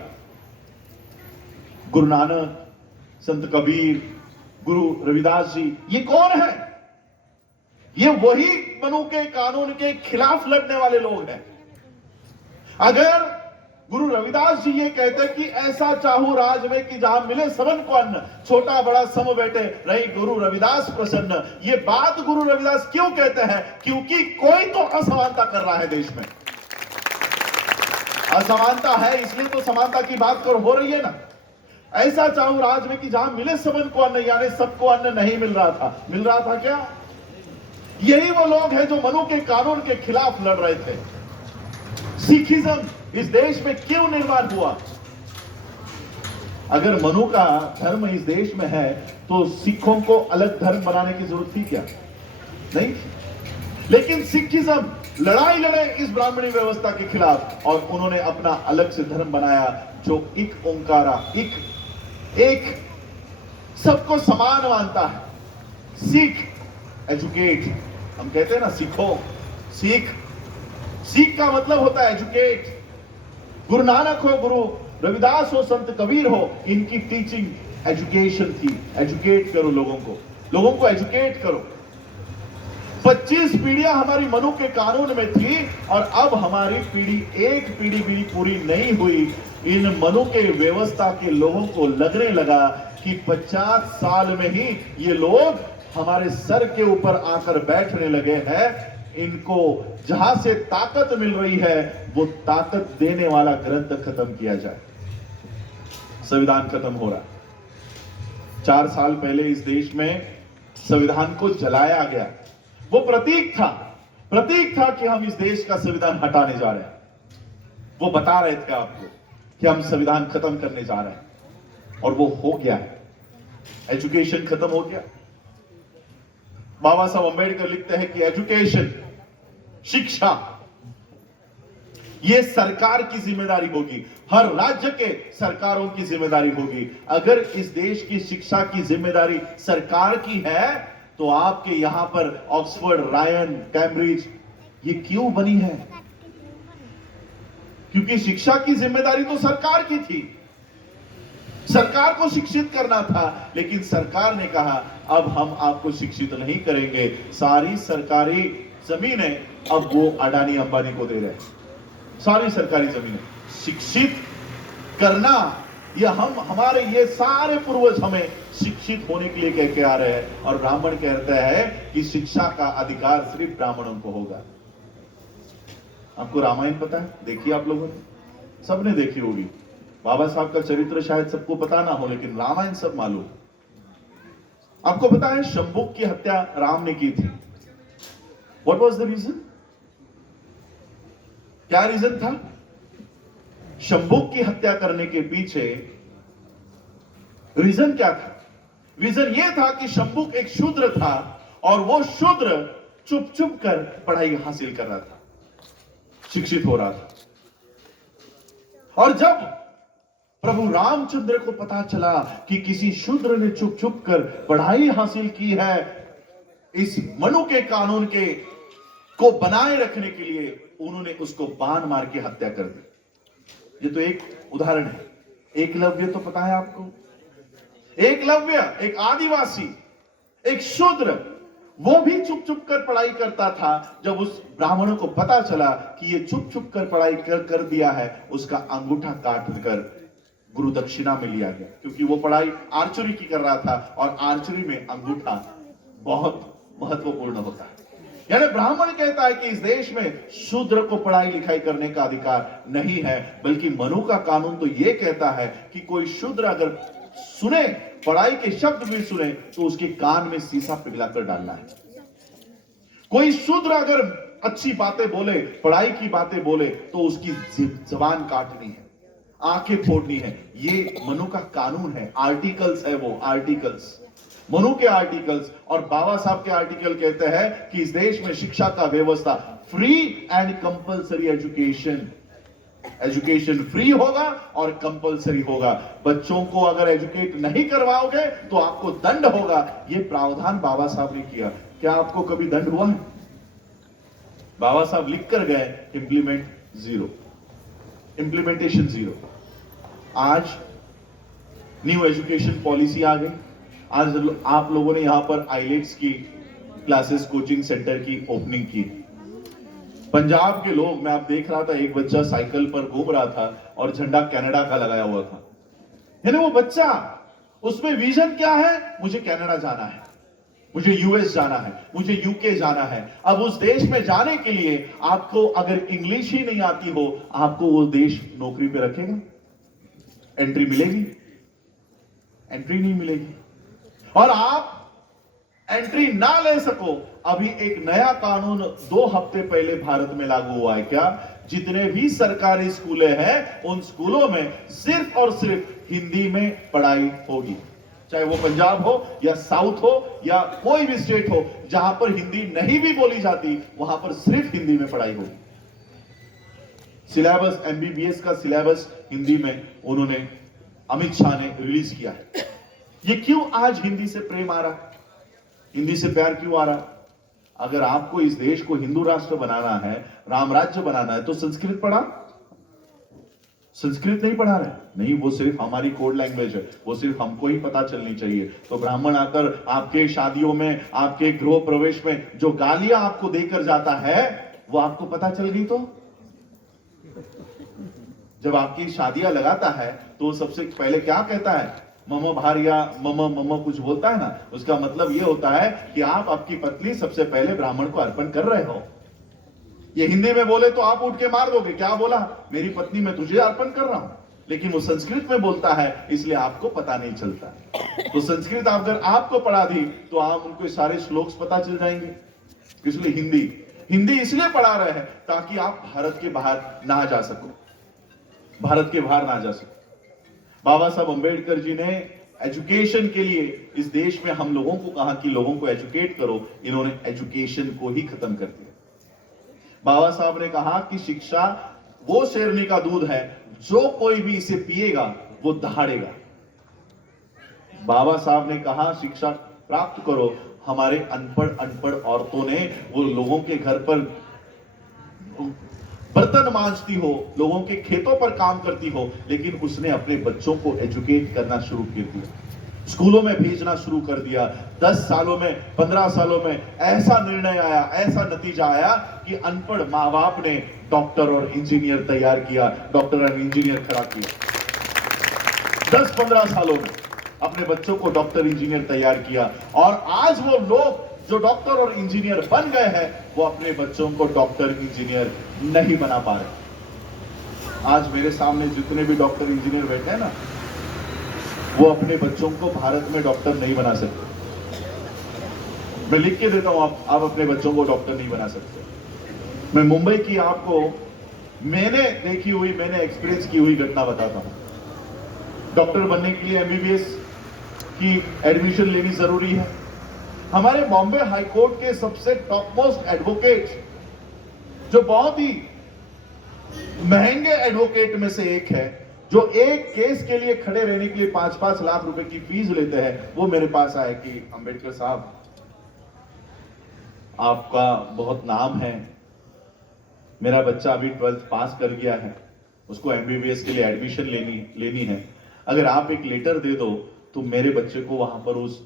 गुरु नानक, संत कबीर, गुरु रविदास जी, ये कौन है? ये वही मनु के कानून के खिलाफ लड़ने वाले लोग हैं। अगर गुरु रविदास जी ये कहते कि ऐसा चाहूं राज में कि जहां मिले सबन को अन्न, छोटा बड़ा सम बैठे रही गुरु रविदास प्रसन्न, ये बात गुरु रविदास क्यों कहते हैं? क्योंकि कोई तो असमानता कर रहा है देश में। असमानता है, इसलिए तो समानता की बात हो रही है ना। ऐसा चाहूं राज में कि जहां मिले सबन को अन्न, यानी सबको अन्न नहीं मिल रहा था। मिल रहा था क्या? यही वो लोग हैं जो मनु के कानून के खिलाफ लड़ रहे थे। सिखिज्म इस देश में क्यों निर्माण हुआ? अगर मनु का धर्म इस देश में है तो सिखों को अलग धर्म बनाने की जरूरत थी क्या? नहीं। लेकिन सिखिज्म लड़ाई लड़े इस ब्राह्मणी व्यवस्था के खिलाफ, और उन्होंने अपना अलग से धर्म बनाया जो एक ओंकारा, एक सबको समान मानता है। सीख, एजुकेट, हम कहते हैं ना सीखो, सीख का मतलब होता है एजुकेट। गुरु नानक हो, गुरु रविदास हो, संत कबीर हो, इनकी टीचिंग एजुकेशन थी। एजुकेट करो लोगों को एजुकेट करो। 25 पीढ़ियां हमारी मनु के कानून में थी, और अब हमारी एक पीढ़ी भी पूरी नहीं हुई। इन मनु के व्यवस्था के लोगों को लगने लगा कि 50 साल में ही ये लोग हमारे सर के ऊपर आकर बैठने लगे हैं। इनको जहां से ताकत मिल रही है वो ताकत देने वाला ग्रंथ खत्म किया जाए। संविधान खत्म हो रहा। 4 साल पहले इस देश में संविधान को जलाया गया। वो प्रतीक था कि हम इस देश का संविधान हटाने जा रहे हैं। वो बता रहे थे आपको कि हम संविधान खत्म करने जा रहे हैं, और वो हो गया है। एजुकेशन खत्म हो गया। बाबा साहब अंबेडकर लिखते हैं कि एजुकेशन, शिक्षा, यह सरकार की जिम्मेदारी होगी, हर राज्य के सरकारों की जिम्मेदारी होगी। अगर इस देश की शिक्षा की जिम्मेदारी सरकार की है तो आपके यहां पर ऑक्सफोर्ड, रायन, कैम्ब्रिज ये क्यों बनी है? क्योंकि शिक्षा की जिम्मेदारी तो सरकार की थी। सरकार को शिक्षित करना था, लेकिन सरकार ने कहा अब हम आपको शिक्षित नहीं करेंगे। सारी सरकारी जमीनें अब वो अडानी अंबानी को दे रहे हैं। सारी सरकारी जमीनें शिक्षित करना, ये हमारे ये सारे पूर्वज हमें शिक्षित होने के लिए कह के आ रहे हैं, और ब्राह्मण कहता है कि शिक्षा का अधिकार सिर्फ ब्राह्मणों को होगा। आपको रामायण पता है? देखिए आप लोगों ने, सबने देखी होगी। बाबा साहब का चरित्र शायद सबको पता ना हो, लेकिन रामायण सब मालूम। आपको पता है शंभुक की हत्या राम ने की थी। What was the reason? क्या रीजन था शंभुक की हत्या करने के पीछे? रीजन क्या था? रीजन यह था कि शंभुक एक शूद्र था, और वो शूद्र चुप चुप कर पढ़ाई हासिल कर रहा था, शिक्षित हो रहा था। और जब प्रभु रामचंद्र को पता चला कि किसी शूद्र ने चुप चुप कर पढ़ाई हासिल की है, इस मनु के कानून के को बनाए रखने के लिए उन्होंने उसको बाण मार के हत्या कर दी। ये तो एक उदाहरण है। एकलव्य तो पता है आपको? एकलव्य एक आदिवासी, एक शूद्र, वो भी चुप चुप कर पढ़ाई करता था। जब उस ब्राह्मणों को पता चला कि ये चुप चुप कर पढ़ाई कर दिया है, उसका अंगूठा काट कर गुरु दक्षिणा में लिया गया, क्योंकि वो पढ़ाई आर्चरी की कर रहा था, और आर्चरी में अंगूठा बहुत महत्वपूर्ण होता है। यानी ब्राह्मण कहता है कि इस देश में शूद्र को पढ़ाई लिखाई करने का अधिकार नहीं है, बल्कि मनु का कानून तो यह कहता है कि कोई शूद्र अगर सुने, पढ़ाई के शब्द भी सुने, तो उसके कान में शीशा पिघलाकर डालना है। कोई शूद्र अगर अच्छी बातें बोले, पढ़ाई की बातें बोले, तो उसकी जबान काटनी है, आंखें फोड़नी है। ये मनु का कानून है। आर्टिकल्स है, वो आर्टिकल्स, मनु के आर्टिकल्स। और बाबा साहब के आर्टिकल कहते हैं कि इस देश में शिक्षा का व्यवस्था free and compulsory education. Education free होगा और कंपलसरी होगा। बच्चों को अगर एजुकेट नहीं करवाओगे तो आपको दंड होगा। यह प्रावधान बाबा साहब ने किया। क्या आपको कभी दंड हुआ है? बाबा साहब लिख कर गए, इंप्लीमेंटेशन जीरो। आज न्यू एजुकेशन पॉलिसी आ गई। आज आप लोगों ने यहां पर आईलेट्स की क्लासेस, कोचिंग सेंटर की ओपनिंग की। पंजाब के लोग, मैं आप देख रहा था, एक बच्चा साइकिल पर घूम रहा था और झंडा कनाडा का लगाया हुआ था। यानी वो बच्चा, उसमें विजन क्या है? मुझे कनाडा जाना है, मुझे यूएस जाना है, मुझे यूके जाना है। अब उस देश में जाने के लिए आपको अगर इंग्लिश ही नहीं आती हो, आपको वो देश नौकरी पे रखेगा? एंट्री मिलेगी? एंट्री नहीं मिलेगी। और आप एंट्री ना ले सको, अभी एक नया कानून 2 हफ्ते पहले भारत में लागू हुआ है। क्या? जितने भी सरकारी स्कूलें हैं, उन स्कूलों में सिर्फ और सिर्फ हिंदी में पढ़ाई होगी। चाहे वो पंजाब हो या साउथ हो या कोई भी स्टेट हो, जहां पर हिंदी नहीं भी बोली जाती, वहां पर सिर्फ हिंदी में पढ़ाई होगी। सिलेबस, एमबीबीएस का सिलेबस हिंदी में उन्होंने, अमित शाह ने रिलीज किया है। ये क्यों आज हिंदी से प्रेम आ रहा? हिंदी से प्यार क्यों आ रहा? अगर आपको इस देश को हिंदू राष्ट्र बनाना है, राम राज्य बनाना है, तो संस्कृत पढ़ा? संस्कृत नहीं पढ़ा रहे? नहीं, वो सिर्फ हमारी कोड लैंग्वेज है, वो सिर्फ हमको ही पता चलनी चाहिए। तो ब्राह्मण आकर आपके शादियों में, आपके गृह प्रवेश में जो गालियां आपको देकर जाता है, वो आपको पता चल गई। तो जब आपकी शादियां लगाता है तो सबसे पहले क्या कहता है? मम भारिया, मम कुछ बोलता है ना, उसका मतलब यह होता है कि आप आपकी पत्नी सबसे पहले ब्राह्मण को अर्पण कर रहे हो। ये हिंदी में बोले तो आप उठ के मार दोगे, क्या बोला? मेरी पत्नी मैं तुझे अर्पण कर रहा हूं। लेकिन वो संस्कृत में बोलता है, इसलिए आपको पता नहीं चलता। तो संस्कृत अगर आपको पढ़ा दी तो आप उनको सारे श्लोक पता चल जाएंगे। इसलिए हिंदी इसलिए पढ़ा रहे हैं ताकि आप भारत के बाहर ना जा सको, भारत के बाहर ना जा सको। बाबा साहब अंबेडकर जी ने एजुकेशन के लिए इस देश में हम लोगों को कहा कि लोगों को एजुकेट करो। इन्होंने एजुकेशन को ही खत्म कर दिया। बाबा साहब ने कहा कि शिक्षा वो शेरनी का दूध है, जो कोई भी इसे पिएगा वो दहाड़ेगा। बाबा साहब ने कहा शिक्षा प्राप्त करो। हमारे अनपढ़ औरतों ने वो लोगों के घर पर बर्तन मांजती हो, लोगों के खेतों पर काम करती हो, लेकिन उसने अपने बच्चों को एजुकेट करना शुरू कर दिया, स्कूलों में भेजना शुरू कर दिया। 10 सालों में, 15 सालों में ऐसा निर्णय आया, ऐसा नतीजा आया कि अनपढ़ माँ बाप ने डॉक्टर और इंजीनियर तैयार किया, डॉक्टर और इंजीनियर खड़ा किया। 10-15 सालों में अपने बच्चों को डॉक्टर इंजीनियर तैयार किया। और आज वो लोग जो डॉक्टर और इंजीनियर बन गए हैं, वो अपने बच्चों को डॉक्टर इंजीनियर नहीं बना पा रहे। आज मेरे सामने जितने भी डॉक्टर इंजीनियर बैठे हैं ना, वो अपने बच्चों को भारत में डॉक्टर नहीं बना सकते। मैं लिख के देता हूं, आप अपने बच्चों को डॉक्टर नहीं बना सकते। मैं मुंबई की आपको मैंने देखी हुई, मैंने एक्सपीरियंस की हुई घटना बताता हूं। डॉक्टर बनने के लिए एमबीबीएस की एडमिशन लेनी जरूरी है। हमारे बॉम्बे हाई कोर्ट के सबसे टॉप मोस्ट एडवोकेट, जो बहुत ही महंगे एडवोकेट में से एक है, जो एक केस के लिए खड़े रहने के लिए 5-5 लाख रुपए की फीस लेते हैं, वो मेरे पास आए कि अंबेडकर साहब, आपका बहुत नाम है, मेरा बच्चा अभी 12th पास कर गया है, उसको एमबीबीएस के लिए एडमिशन लेनी है। अगर आप एक लेटर दे दो तो मेरे बच्चे को वहां पर उस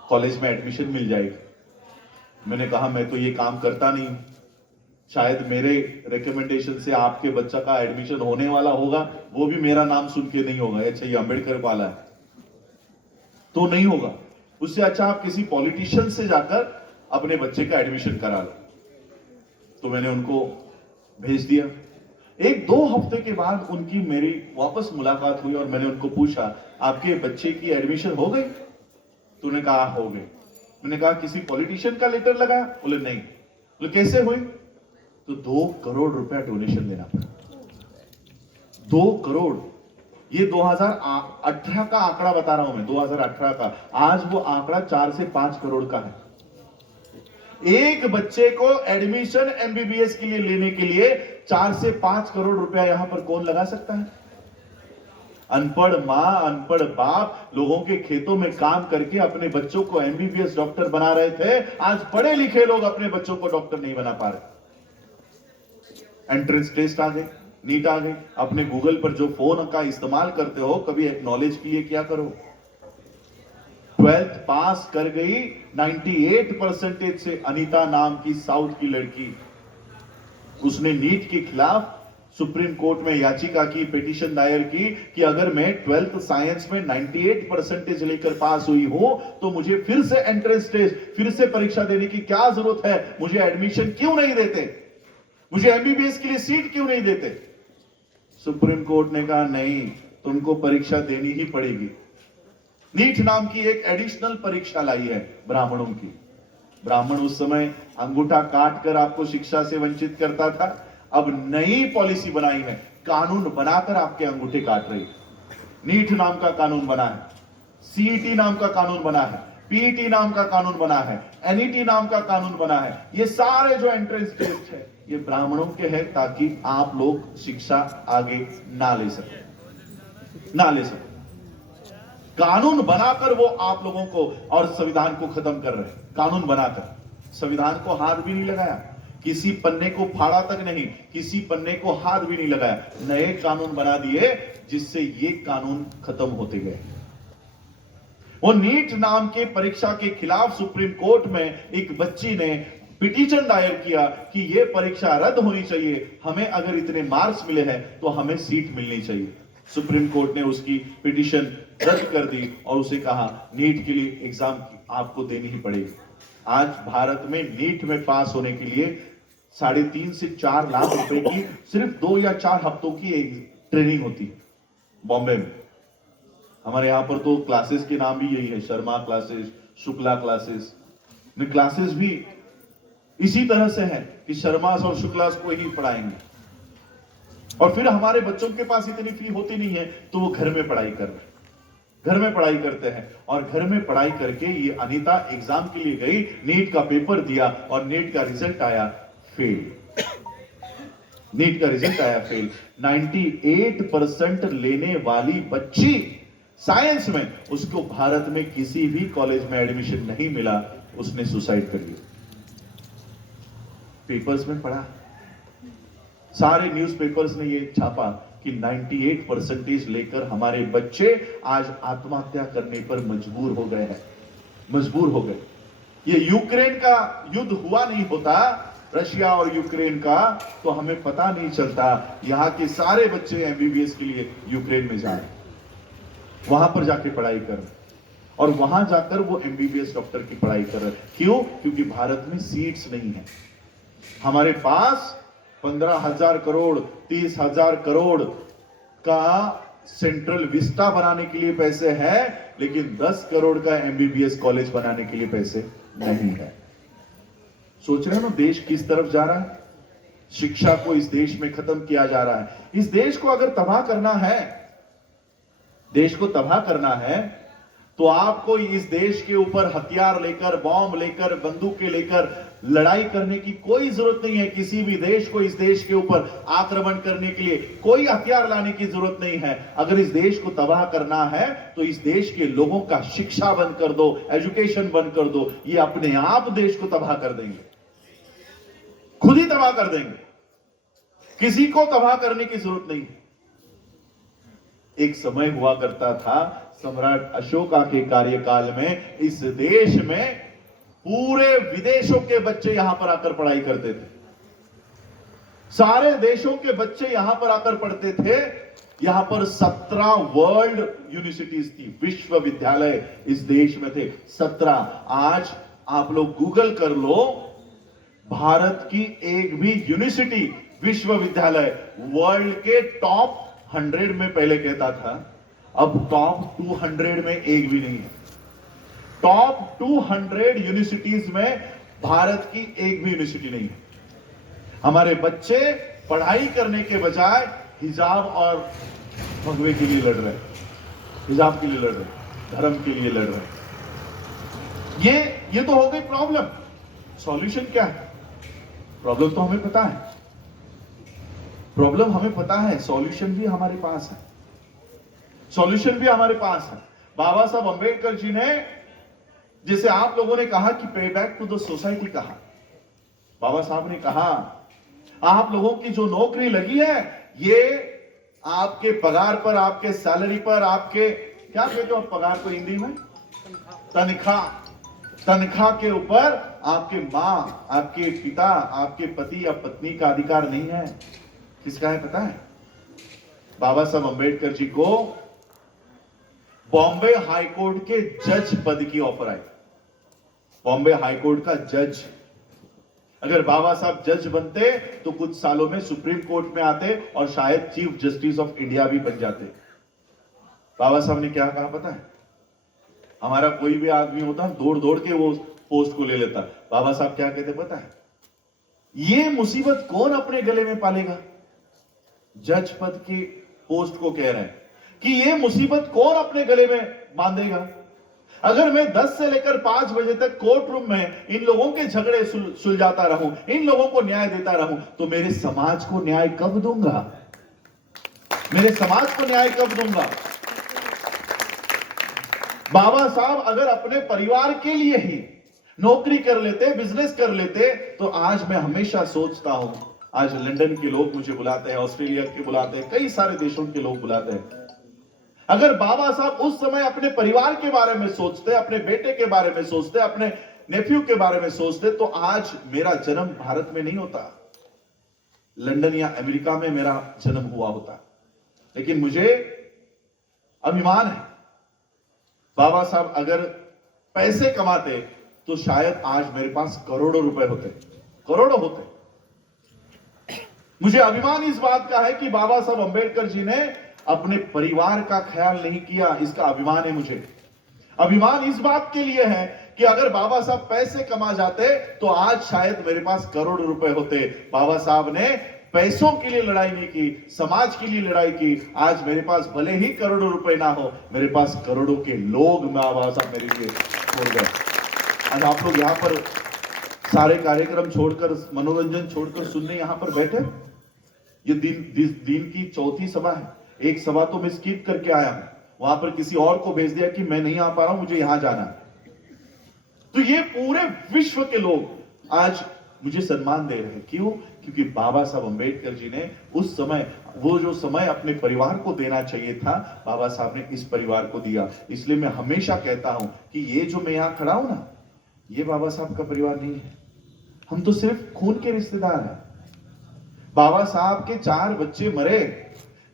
कॉलेज में एडमिशन मिल जाएगी। मैंने कहा मैं तो ये काम करता नहीं, शायद मेरे रिकमेंडेशन से आपके बच्चा का एडमिशन होने वाला होगा, वो भी मेरा नाम सुन के नहीं होगा, अच्छा ये अंबेडकर वाला है, तो नहीं होगा। उससे अच्छा आप किसी पॉलिटिशियन से जाकर अपने बच्चे का एडमिशन करा लो। तो मैंने उनको भेज दिया। 1-2 हफ्ते के बाद उनकी मेरी वापस मुलाकात हुई और मैंने उनको पूछा, आपके बच्चे की एडमिशन हो गई? तो उन्होंने कहा हो गई। मैंने कहा किसी पॉलिटिशियन का लेटर लगाया? बोले नहीं। बोले कैसे हुई? तो 2 करोड़ रुपया डोनेशन देना पड़ा। 2 करोड़। ये 2018 का आंकड़ा बता रहा हूं मैं, 2018 का। आज वो आंकड़ा 4 से 5 करोड़ का है। एक बच्चे को एडमिशन एमबीबीएस के लिए लेने के लिए 4 से 5 करोड़ रुपया यहां पर कौन लगा सकता है? अनपढ़ मां, अनपढ़ बाप लोगों के खेतों में काम करके अपने बच्चों को एमबीबीएस डॉक्टर बना रहे थे। आज पढ़े लिखे लोग अपने बच्चों को डॉक्टर नहीं बना पा रहे। एंट्रेंस टेस्ट आ गए, नीट आ गई। अपने गूगल पर जो फोन का इस्तेमाल करते हो, कभी नॉलेज के लिए क्या करो। 12th पास कर गई 98% से अनीता नाम की साउथ की लड़की। उसने नीट के खिलाफ सुप्रीम कोर्ट में याचिका की, पिटीशन दायर की कि अगर मैं 12th साइंस में 98% लेकर पास हुई हूं तो मुझे फिर से एंट्रेंस टेस्ट, फिर से परीक्षा देने की क्या जरूरत है? मुझे एडमिशन क्यों नहीं देते? मुझे एमबीबीएस के लिए सीट क्यों नहीं देते? सुप्रीम कोर्ट ने कहा नहीं, तुमको परीक्षा देनी ही पड़ेगी। नीट नाम की एक एडिशनल परीक्षा लाई है ब्राह्मणों की। ब्राह्मण उस समय अंगूठा काट कर आपको शिक्षा से वंचित करता था। अब नई पॉलिसी बनाई है, कानून बनाकर आपके अंगूठे काट रही। नीट नाम का कानून बना है, सीईटी नाम का कानून बना है, पीईटी नाम का कानून बना है, एनईटी नाम का कानून बना है। ये सारे जो एंट्रेंस टेस्ट है ये ब्राह्मणों के हैं ताकि आप लोग शिक्षा आगे ना ले सके। कानून बनाकर वो आप लोगों को और संविधान को खत्म कर रहे हैं। कानून बनाकर संविधान को हाथ भी नहीं लगाया, किसी पन्ने को फाड़ा तक नहीं, किसी पन्ने को हाथ भी नहीं लगाया। नए कानून बना दिए जिससे ये कानून खत्म होते गए। वो नीट नाम के परीक्षा के खिलाफ सुप्रीम कोर्ट में एक बच्ची ने पिटीशन दायर किया कि ये परीक्षा रद्द होनी चाहिए, हमें अगर इतने मार्क्स मिले हैं तो हमें सीट मिलनी चाहिए। सुप्रीम कोर्ट ने उसकी पिटीशन रद्द कर दी और उसे कहा नीट के लिए एग्जाम आपको देनी ही पड़ेगी। आज भारत में नीट में पास होने के लिए 3.5 से 4 लाख रुपए की सिर्फ 2 या 4 हफ्तों की ट्रेनिंग होती है बॉम्बे में। हमारे यहां पर तो क्लासेस के नाम भी यही है, Sharma classes, Shukla classes. Classes भी इसी तरह से है कि शर्मास और शुक्लास को ही पढ़ाएंगे और फिर हमारे बच्चों के पास इतनी फी होती नहीं है तो वो घर में पढ़ाई करते हैं और घर में पढ़ाई करके ये अनीता एग्जाम के लिए गई, नीट का पेपर दिया और नीट का रिजल्ट आया फेल। 98% लेने वाली बच्ची साइंस में, उसको भारत में किसी भी कॉलेज में एडमिशन नहीं मिला, उसने सुसाइड कर लिया। पेपर्स में पढ़ा, सारे न्यूज़पेपर्स ने ये छापा कि 98% लेकर हमारे बच्चे आज आत्महत्या करने पर मजबूर हो गए। ये यूक्रेन का युद्ध हुआ नहीं होता, रशिया और यूक्रेन का, तो हमें पता नहीं चलता यहां के सारे बच्चे एमबीबीएस के लिए यूक्रेन में जाए, वहां पर जाके पढ़ाई कर और वहां जाकर वो एमबीबीएस डॉक्टर की पढ़ाई कर रहे। क्यों? क्योंकि भारत में सीट्स नहीं है। हमारे पास 15,000 करोड़ 30,000 करोड़ का सेंट्रल विस्टा बनाने के लिए पैसे हैं, लेकिन 10 करोड़ का एमबीबीएस कॉलेज बनाने के लिए पैसे नहीं है। सोच रहे हो ना देश किस तरफ जा रहा है? शिक्षा को इस देश में खत्म किया जा रहा है। इस देश को अगर तबाह करना है, तो आपको इस देश के ऊपर हथियार लेकर, बॉम्ब लेकर, बंदूकें लेकर लड़ाई करने की कोई जरूरत नहीं है। किसी भी देश को इस देश के ऊपर आक्रमण करने के लिए कोई हथियार लाने की जरूरत नहीं है। अगर इस देश को तबाह करना है तो इस देश के लोगों का शिक्षा बंद कर दो, एजुकेशन बंद कर दो, ये अपने आप देश को तबाह कर देंगे, खुद ही तबाह कर देंगे। किसी को तबाह करने की जरूरत नहीं। एक समय हुआ करता था सम्राट अशोका के कार्यकाल में, इस देश में पूरे विदेशों के बच्चे यहां पर आकर पढ़ाई करते थे। सारे देशों के बच्चे यहां पर आकर पढ़ते थे। यहां पर 17 वर्ल्ड यूनिवर्सिटीज थी, विश्वविद्यालय इस देश में थे 17। आज आप लोग गूगल कर लो, भारत की एक भी यूनिवर्सिटी, विश्वविद्यालय वर्ल्ड के टॉप 100 में पहले कहता था, अब टॉप 200 में एक भी नहीं है। टॉप 200 यूनिवर्सिटीज में भारत की एक भी यूनिवर्सिटी नहीं है। हमारे बच्चे पढ़ाई करने के बजाय हिजाब और भगवे के लिए लड़ रहे हैं, हिजाब के लिए लड़ रहे हैं, धर्म के लिए लड़ रहे हैं। ये तो हो गई प्रॉब्लम। सॉल्यूशन क्या है? प्रॉब्लम तो हमें पता है, प्रॉब्लम हमें पता है, सॉल्यूशन भी हमारे पास है, सॉल्यूशन भी हमारे पास है। बाबा साहब अंबेडकर जी ने, जैसे आप लोगों ने कहा कि पे बैक टू द सोसाइटी कहा, बाबा साहब ने कहा आप लोगों की जो नौकरी लगी है ये आपके पगार पर, आपके सैलरी पर, आपके क्या कहते हो पगार को हिंदी में, तनख्वाह, तनख्वाह के ऊपर आपके मां, आपके पिता, आपके पति या पत्नी का अधिकार नहीं है। किसका है पता है? बाबा साहब अंबेडकर जी को बॉम्बे हाई कोर्ट के जज पद की ऑफर आई। बॉम्बे हाई कोर्ट का जज, अगर बाबा साहब जज बनते तो कुछ सालों में सुप्रीम कोर्ट में आते और शायद चीफ जस्टिस ऑफ इंडिया भी बन जाते। बाबा साहब ने क्या कहा पता है? हमारा कोई भी आदमी होता दौड़ दौड़ के वो पोस्ट को ले लेता। बाबा साहब क्या कहते पता है? ये मुसीबत कौन अपने गले में पालेगा? जज पद की पोस्ट को कह रहे हैं कि ये मुसीबत कौन अपने गले में बांधेगा? अगर मैं 10 से लेकर 5 बजे तक कोर्ट रूम में इन लोगों के झगड़े सुलझाता रहूं, इन लोगों को न्याय देता रहूं, तो मेरे समाज को न्याय कब दूंगा? मेरे समाज को न्याय कब दूंगा? बाबा साहब अगर अपने परिवार के लिए ही नौकरी कर लेते, बिजनेस कर लेते, तो आज मैं हमेशा सोचता हूं, आज लंदन के लोग मुझे बुलाते हैं, ऑस्ट्रेलिया के बुलाते हैं, कई सारे देशों के लोग बुलाते हैं। अगर बाबा साहब उस समय अपने परिवार के बारे में सोचते, अपने बेटे के बारे में सोचते, अपने नेफ्यू के बारे में सोचते, तो आज मेरा जन्म भारत में नहीं होता, लंदन या अमेरिका में मेरा जन्म हुआ होता। लेकिन मुझे अभिमान है, बाबा साहब अगर पैसे कमाते तो शायद आज मेरे पास करोड़ों रुपए होते, करोड़ों होते। मुझे अभिमान इस बात का है कि बाबा साहब अंबेडकर जी ने अपने परिवार का ख्याल नहीं किया, इसका अभिमान है मुझे। अभिमान इस बात के लिए है कि अगर बाबा साहब पैसे कमा जाते तो आज शायद मेरे पास करोड़ों रुपए होते। बाबा साहब ने पैसों के लिए लड़ाई नहीं की, समाज के लिए लड़ाई की। आज मेरे पास भले ही करोड़ों रुपए ना हो, मेरे पास करोड़ों के लोग बाबा साहब मेरे लिए छोड़ गए। आज आप लोग यहाँ पर सारे कार्यक्रम छोड़कर, मनोरंजन छोड़कर सुनने यहाँ पर बैठे। ये दिन की चौथी सभा है। एक सभा तो मैं स्किप करके आया हूं, वहां पर किसी और को भेज दिया कि मैं नहीं आ पा रहा हूं, मुझे यहां जाना है। तो ये पूरे विश्व के लोग आज मुझे सम्मान दे रहे हैं। क्यों? क्योंकि बाबा साहब अंबेडकर जी ने उस समय, वो जो समय अपने परिवार को देना चाहिए था, बाबा साहब ने इस परिवार को दिया। इसलिए मैं हमेशा कहता हूं कि ये जो मैं यहां खड़ा हूं ना, ये बाबा साहब का परिवार नहीं है, हम तो सिर्फ खून के रिश्तेदार हैं। बाबा साहब के 4 बच्चे मरे,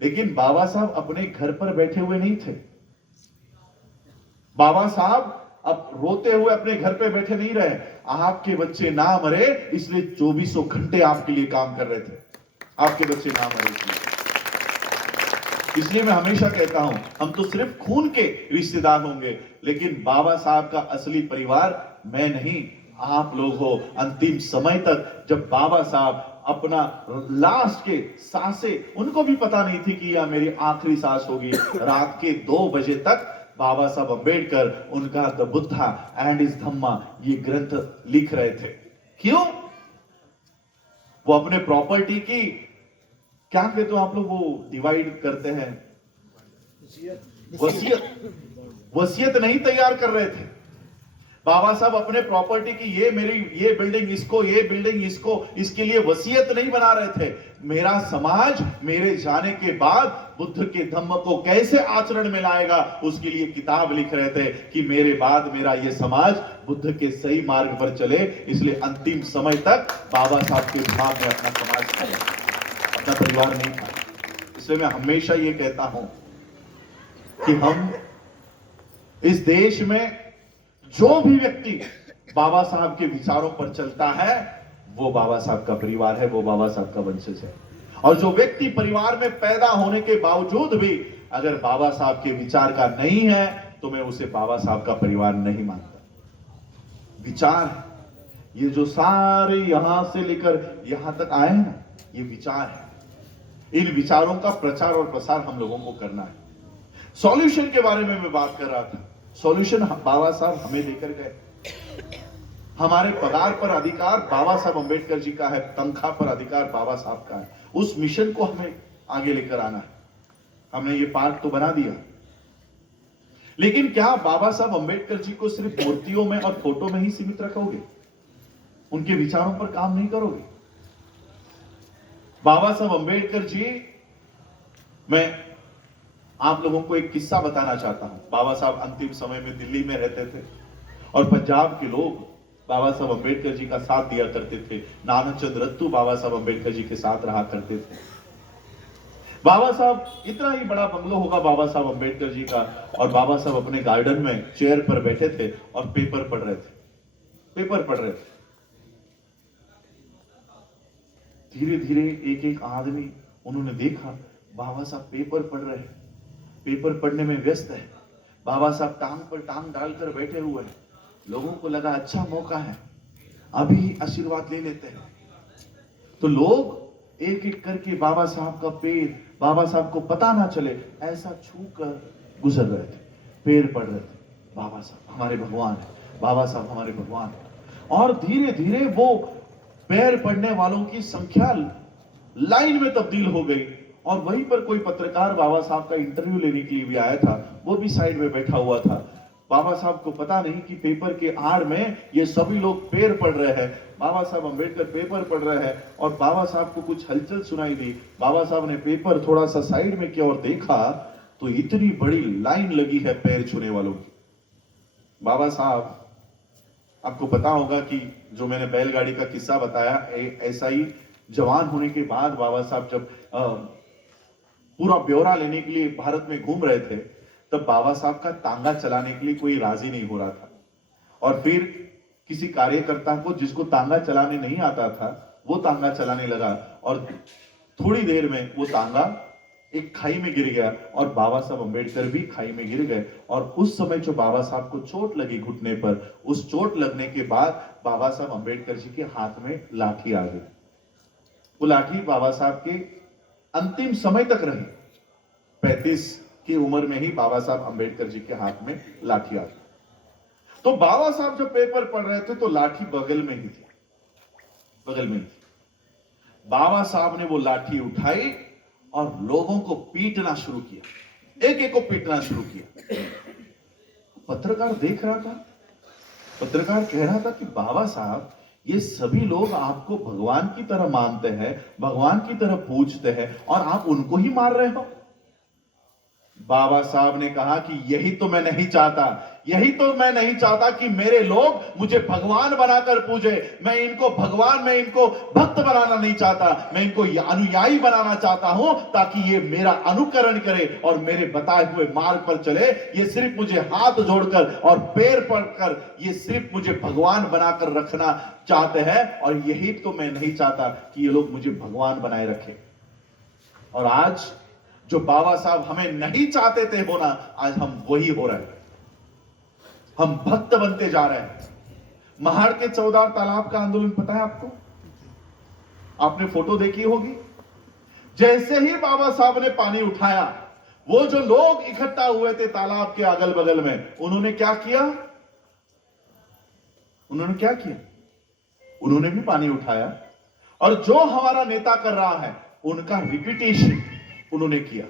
लेकिन बाबा साहब अपने घर पर बैठे हुए नहीं थे। बाबा साहब अब रोते हुए अपने घर पे बैठे नहीं रहे। आपके बच्चे ना मरे इसलिए 2400 घंटे आपके लिए काम कर रहे थे। आपके बच्चे ना मरे इसलिए मैं हमेशा कहता हूं, हम तो सिर्फ खून के रिश्तेदार होंगे, लेकिन बाबा साहब का असली परिवार मैं नहीं, आप लोग हो। अंतिम समय तक जब बाबा साहब अपना लास्ट के सांसें, उनको भी पता नहीं थी कि यह मेरी आखिरी सांस होगी। रात के 2 बजे तक बाबा साहब अंबेडकर उनका द बुद्धा एंड इज धम्मा ये ग्रंथ लिख रहे थे। क्यों? वो अपने प्रॉपर्टी की, क्या कहते हो आप लोग, वो डिवाइड करते हैं, वसीयत नहीं तैयार कर रहे थे। बाबा साहब अपने प्रॉपर्टी की, ये मेरी, ये बिल्डिंग इसको, ये बिल्डिंग इसको, इसके लिए वसीयत नहीं बना रहे थे। मेरा समाज मेरे जाने के बाद बुद्ध के धम्म को कैसे आचरण में लाएगा, उसके लिए किताब लिख रहे थे कि मेरे बाद मेरा ये समाज बुद्ध के सही मार्ग पर चले। इसलिए अंतिम समय तक बाबा साहब के भाव में अपना समाज था, अपना परिवार नहीं था। इसलिए मैं हमेशा ये कहता हूं कि हम इस देश में जो भी व्यक्ति बाबा साहब के विचारों पर चलता है, वो बाबा साहब का परिवार है, वो बाबा साहब का वंशज है। और जो व्यक्ति परिवार में पैदा होने के बावजूद भी अगर बाबा साहब के विचार का नहीं है, तो मैं उसे बाबा साहब का परिवार नहीं मानता। विचार है, ये जो सारे यहां से लेकर यहां तक आए हैं ना, ये विचार है। इन विचारों का प्रचार और प्रसार हम लोगों को करना है। सॉल्यूशन के बारे में मैं बात कर रहा था। सॉल्यूशन बाबा साहब हमें देकर गए। हमारे पगार पर अधिकार बाबा साहब अंबेडकर जी का है, तनख्वाह पर अधिकार बाबा साहब का है। उस मिशन को हमें आगे लेकर आना है। हमने ये पार्क तो बना दिया, लेकिन क्या बाबा साहब अंबेडकर जी को सिर्फ मूर्तियों में और फोटो में ही सीमित रखोगे? उनके विचारों पर काम नहीं करोगे? बाबा साहब अंबेडकर जी, मैं आप लोगों को एक किस्सा बताना चाहता हूं। बाबा साहब अंतिम समय में दिल्ली में रहते थे और पंजाब के लोग बाबा साहब अंबेडकर जी का साथ दिया करते थे। नानाचंद रत्तू बाबा साहब अंबेडकर जी के साथ रहा करते थे। बाबा साहब, इतना ही बड़ा बंगलो होगा बाबा साहब अंबेडकर जी का, और बाबा साहब अपने गार्डन में चेयर पर बैठे थे और पेपर पढ़ रहे थे। पेपर पढ़ रहे थे। धीरे धीरे एक एक आदमी, उन्होंने देखा बाबा साहब पेपर पढ़ रहे हैं, पेपर पढ़ने में व्यस्त है। बाबा साहब टांग पर टांग डालकर बैठे हुए हैं। लोगों को लगा अच्छा मौका है, अभी आशीर्वाद ले लेते हैं। तो लोग एक एक करके बाबा साहब का पैर, बाबा साहब को पता ना चले, ऐसा छू कर गुजर रहे थे। पैर पढ़ रहे थे। बाबा साहब हमारे भगवान है, बाबा साहब हमारे भगवान है। और धीरे धीरे वो पैर पढ़ने वालों की संख्या लाइन में तब्दील हो गई। और वहीं पर कोई पत्रकार बाबा साहब का इंटरव्यू लेने के लिए भी आया था, वो भी साइड में बैठा हुआ था। बाबा साहब को पता नहीं कि पेपर के आड़ में ये सभी लोग पैर पढ़ रहे हैं। बाबा साहब अंबेडकर पेपर पढ़ रहे हैं और बाबा साहब को कुछ हलचल सुनाई दी। बाबा साहब ने पेपर थोड़ा सा साइड में किया और देखा तो इतनी बड़ी लाइन लगी है पैर छूने वालों की। बाबा साहब, आपको पता होगा कि जो मैंने बैलगाड़ी का किस्सा बताया, ऐसा ही जवान होने के बाद बाबा साहब जब पूरा ब्यौरा लेने के लिए भारत में घूम रहे थे, तब बाबा साहब का तांगा चलाने के लिए कोई राजी नहीं हो रहा था। और फिर किसी कार्यकर्ता को, जिसको तांगा चलाने नहीं आता था, वो तांगा चलाने लगा और थोड़ी देर में वो तांगा एक खाई में गिर गया और बाबा साहब अंबेडकर भी खाई में गिर गए। और उस समय जो बाबा साहब को चोट लगी घुटने पर, उस चोट लगने के बाद बाबा साहब अंबेडकर जी के हाथ में लाठी आ गई। वो लाठी बाबा साहब के अंतिम समय तक रही। 35 की उम्र में ही बाबा साहब अंबेडकर जी के हाथ में लाठी आ गई। तो बाबा साहब जब पेपर पढ़ रहे थे तो लाठी बगल में ही थी, बगल में ही थी। बाबा साहब ने वो लाठी उठाई और लोगों को पीटना शुरू किया, एक एक को पीटना शुरू किया। पत्रकार देख रहा था, पत्रकार कह रहा था कि बाबा साहब, ये सभी लोग आपको भगवान की तरह मानते हैं, भगवान की तरह पूजते हैं, और आप उनको ही मार रहे हो। बाबा साहब ने कहा कि यही तो मैं नहीं चाहता, यही तो मैं नहीं चाहता कि मेरे लोग मुझे भगवान बनाकर पूजे। मैं इनको भगवान, मैं इनको भक्त बनाना नहीं चाहता, मैं इनको अनुयायी बनाना चाहता हूं, ताकि ये मेरा अनुकरण करे और मेरे बताए हुए मार्ग पर चले। ये सिर्फ मुझे हाथ जोड़कर और पैर पड़कर, ये सिर्फ मुझे भगवान बनाकर रखना चाहते हैं, और यही तो मैं नहीं चाहता कि ये लोग मुझे भगवान बनाए रखें। और आज जो बाबा साहब हमें नहीं चाहते थे होना, आज हम वही हो रहे हैं। हम भक्त बनते जा रहे हैं। महाड़ के 14 तालाब का आंदोलन पता है आपको? आपने फोटो देखी होगी। जैसे ही बाबा साहब ने पानी उठाया, वो जो लोग इकट्ठा हुए थे तालाब के अगल बगल में, उन्होंने क्या किया? उन्होंने क्या किया? उन्होंने भी पानी उठाया, और जो हमारा नेता कर रहा है उनका रिपीटेशन उन्होंने किया।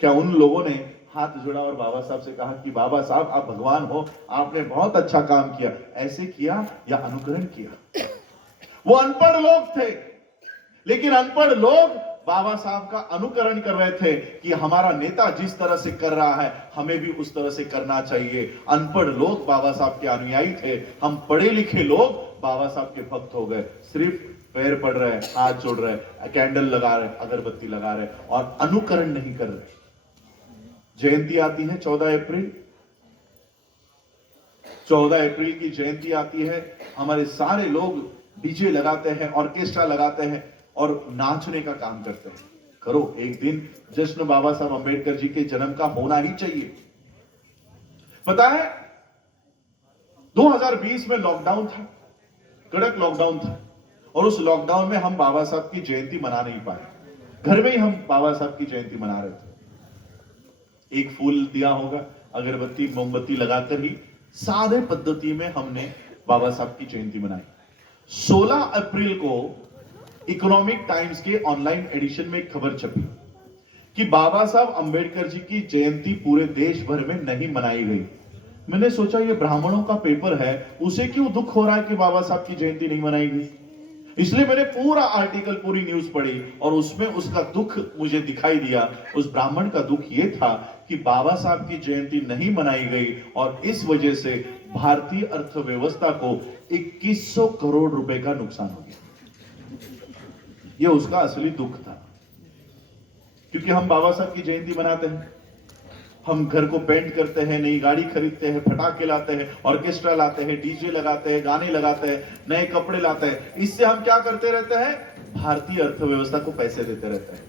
क्या उन लोगों ने हाथ जोड़ा और बाबा साहब से कहा कि बाबा साहब, आप भगवान हो, आपने बहुत अच्छा काम किया, ऐसे किया या अनुकरण किया? वो अनपढ़ लोग थे, लेकिन अनपढ़ लोग बाबा साहब का अनुकरण कर रहे थे कि हमारा नेता जिस तरह से कर रहा है, हमें भी उस तरह से करना चाहिए। अनपढ़ लोग बाबा साहब के अनुयायी थे, हम पढ़े लिखे लोग बाबा साहब के भक्त हो गए। सिर्फ पैर पड़ रहे हैं, हाथ जोड़ रहे हैं, कैंडल लगा रहे हैं, अगरबत्ती लगा रहे हैं, और अनुकरण नहीं कर रहे। जयंती आती है 14 अप्रैल, 14 अप्रैल की जयंती आती है। हमारे सारे लोग डीजे लगाते हैं, ऑर्केस्ट्रा लगाते हैं और नाचने का काम करते हैं। करो, एक दिन जश्न बाबा साहब अंबेडकर जी के जन्म का होना ही चाहिए। पता है 2020 में लॉकडाउन था, कड़क लॉकडाउन था, और उस लॉकडाउन में हम बाबा साहब की जयंती मना नहीं पाए। घर में ही हम बाबा साहब की जयंती मना रहे थे। एक फूल दिया होगा, अगरबत्ती मोमबत्ती लगाकर ही सादे पद्धति में हमने बाबा साहब की जयंती मनाई। 16 अप्रैल को इकोनॉमिक टाइम्स के ऑनलाइन एडिशन में एक खबर छपी कि बाबा साहब अंबेडकर जी की जयंती पूरे देश भर में नहीं मनाई गई। मैंने सोचा ये ब्राह्मणों का पेपर है, उसे क्यों दुख हो रहा है कि बाबा साहब की जयंती नहीं मनाई गई। इसलिए मैंने पूरा आर्टिकल, पूरी न्यूज पढ़ी और उसमें उसका दुख मुझे दिखाई दिया। उस ब्राह्मण का दुख यह था कि बाबा साहब की जयंती नहीं मनाई गई और इस वजह से भारतीय अर्थव्यवस्था को 2100 करोड़ रुपए का नुकसान हो गया। यह उसका असली दुख था, क्योंकि हम बाबा साहब की जयंती मनाते हैं, हम घर को पेंट करते हैं, नई गाड़ी खरीदते हैं, पटाखे लाते हैं, ऑर्केस्ट्रा लाते हैं, डीजे लगाते हैं, गाने लगाते हैं, नए कपड़े लाते हैं। इससे हम क्या करते रहते हैं? भारतीय अर्थव्यवस्था को पैसे देते रहते हैं,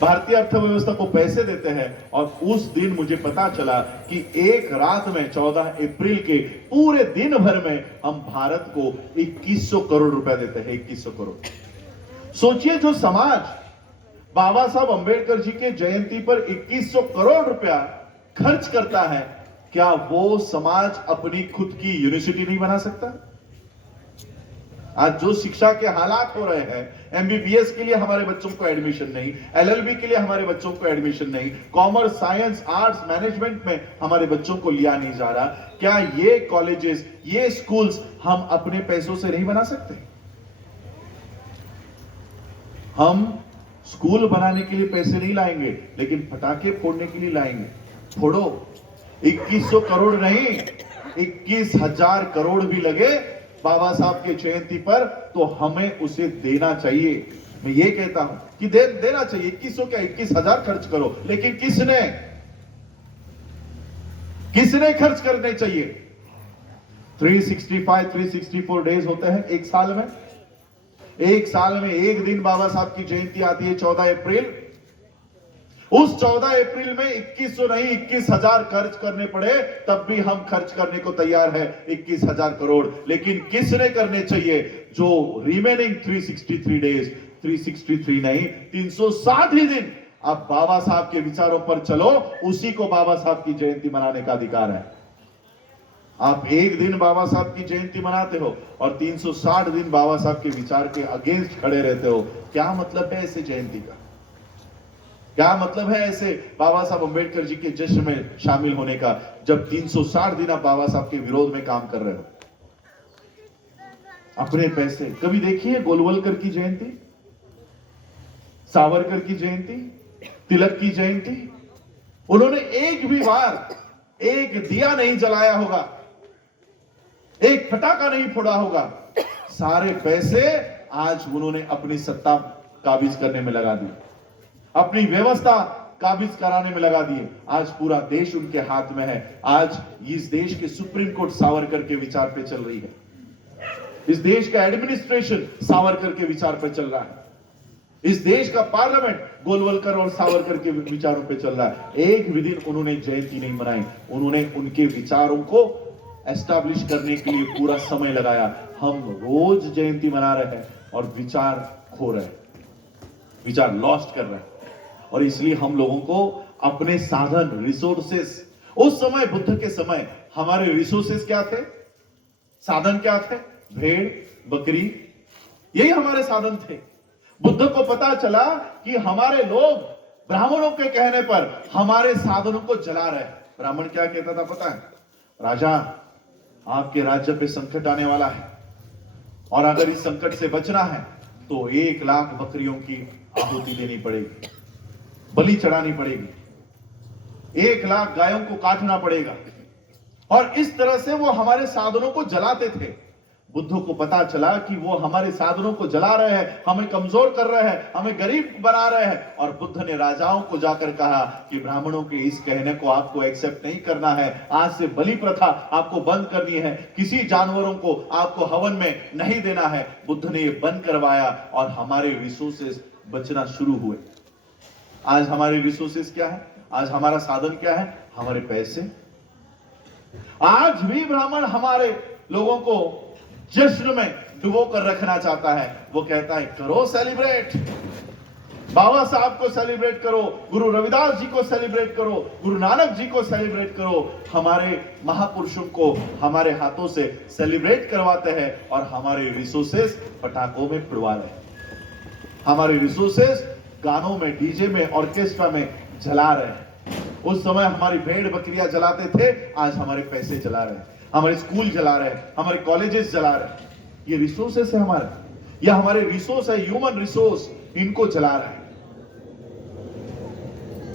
भारतीय अर्थव्यवस्था को पैसे देते हैं। और उस दिन मुझे पता चला कि एक रात में 14 अप्रैल के पूरे दिन भर में हम भारत को 2100 करोड़ रुपए देते हैं। 2100 करोड़। सोचिए, जो समाज बाबा साहब अंबेडकर जी के जयंती पर 2100 करोड़ रुपया खर्च करता है, क्या वो समाज अपनी खुद की यूनिवर्सिटी नहीं बना सकता? आज जो शिक्षा के हालात हो रहे हैं, एमबीबीएस के लिए हमारे बच्चों को एडमिशन नहीं, एलएलबी के लिए हमारे बच्चों को एडमिशन नहीं, कॉमर्स, साइंस, आर्ट्स, मैनेजमेंट में हमारे बच्चों को लिया नहीं जा रहा, क्या ये कॉलेजेस, ये स्कूल्स हम अपने पैसों से नहीं बना सकते? हम स्कूल बनाने के लिए पैसे नहीं लाएंगे, लेकिन पटाखे फोड़ने के लिए लाएंगे। फोड़ो, 2100 करोड़ नहीं, 21,000 करोड़ भी लगे बाबा साहब के जयंती पर तो हमें उसे देना चाहिए। मैं ये कहता हूं कि देना चाहिए। 2100 क्या, 21,000 खर्च करो, लेकिन किसने खर्च करने चाहिए? 365 364 डेज होते हैं एक साल में। एक साल में एक दिन बाबा साहब की जयंती आती है, 14 अप्रैल। उस 14 अप्रैल में 2100 नहीं 21,000 खर्च करने पड़े, तब भी हम खर्च करने को तैयार है 21,000 करोड़। लेकिन किसने करने चाहिए? जो रिमेनिंग 363 डेज, 363 नहीं 360 ही दिन अब बाबा साहब के विचारों पर चलो, उसी को बाबा साहब की जयंती मनाने का अधिकार है। आप एक दिन बाबा साहब की जयंती मनाते हो और 360 दिन बाबा साहब के विचार के अगेंस्ट खड़े रहते हो। क्या मतलब है ऐसे जयंती का? क्या मतलब है ऐसे बाबा साहब अंबेडकर जी के जश्न में शामिल होने का, जब 360 दिन आप बाबा साहब के विरोध में काम कर रहे हो अपने पैसे? कभी देखिए गोलवलकर की जयंती, सावरकर की जयंती, तिलक की जयंती, उन्होंने एक भी बार एक दिया नहीं जलाया होगा, एक पटाखा नहीं फोड़ा होगा। सारे पैसे आज उन्होंने अपनी सत्ता काबिज करने में लगा दी, अपनी व्यवस्था काबिज कराने में लगा दिए। आज पूरा देश उनके हाथ में है। आज इस देश के सुप्रीम कोर्ट सावरकर के विचार पे चल रही है, इस देश का एडमिनिस्ट्रेशन सावरकर के विचार पे चल रहा है, इस देश का पार्लियामेंट गोलवलकर और सावरकर के विचारों पे चल रहा है। एक भी दिन उन्होंने जयंती नहीं मनाई। उन्होंने उनके विचारों को एस्टैब्लिश करने के लिए पूरा समय लगाया। हम रोज जयंती मना रहे हैं और विचार खो रहे हैं, विचार लॉस्ट कर रहे हैं। और इसलिए हम लोगों को अपने साधन, रिसोर्सेस, उस समय बुद्ध के समय हमारे रिसोर्सेस क्या थे, साधन क्या थे? भेड़, बकरी, यही हमारे साधन थे। बुद्ध को पता चला कि हमारे लोग ब्राह्मणों के कहने पर हमारे साधनों को जला रहे हैं। ब्राह्मण क्या कहता था पता है? राजा, आपके राज्य पे संकट आने वाला है और अगर इस संकट से बचना है तो 1 लाख बकरियों की आहुति देनी पड़ेगी, बलि चढ़ानी पड़ेगी, 1 लाख गायों को काटना पड़ेगा। और इस तरह से वो हमारे साधनों को जलाते थे। बुद्ध को पता चला कि वो हमारे साधनों को जला रहे हैं, हमें कमजोर कर रहे हैं, हमें गरीब बना रहे हैं। और बुद्ध ने राजाओं को जाकर कहा कि ब्राह्मणों के इस कहने को आपको एक्सेप्ट नहीं करना है। आज से बलि प्रथा आपको बंद करनी है, किसी जानवरों को आपको हवन में नहीं देना है। बुद्ध ने ये बंद करवाया और हमारे रिसोर्सेस बचना शुरू हुए। आज हमारे रिसोर्सेस क्या है? आज हमारा साधन क्या है? हमारे पैसे। आज भी ब्राह्मण हमारे लोगों को जश्न में डुबो कर रखना चाहता है। वो कहता है करो सेलिब्रेट, बाबा साहब को सेलिब्रेट करो, गुरु रविदास जी को सेलिब्रेट करो, गुरु नानक जी को सेलिब्रेट करो। हमारे महापुरुषों को हमारे हाथों से सेलिब्रेट करवाते हैं और हमारे रिसोर्सेस पटाखों में पिड़वा रहे हैं, हमारे रिसोर्सेस गानों में, डीजे में, ऑर्केस्ट्रा में जला रहे हैं। उस समय हमारी भेड़ बकरियां जलाते थे, आज हमारे पैसे जला रहे हैं, हमारे स्कूल जला रहे हैं, हमारे कॉलेजेस जला रहे हैं। ये रिसोर्सेस है हमारे, या हमारे रिसोर्स है, ह्यूमन रिसोर्स, इनको जला रहा है।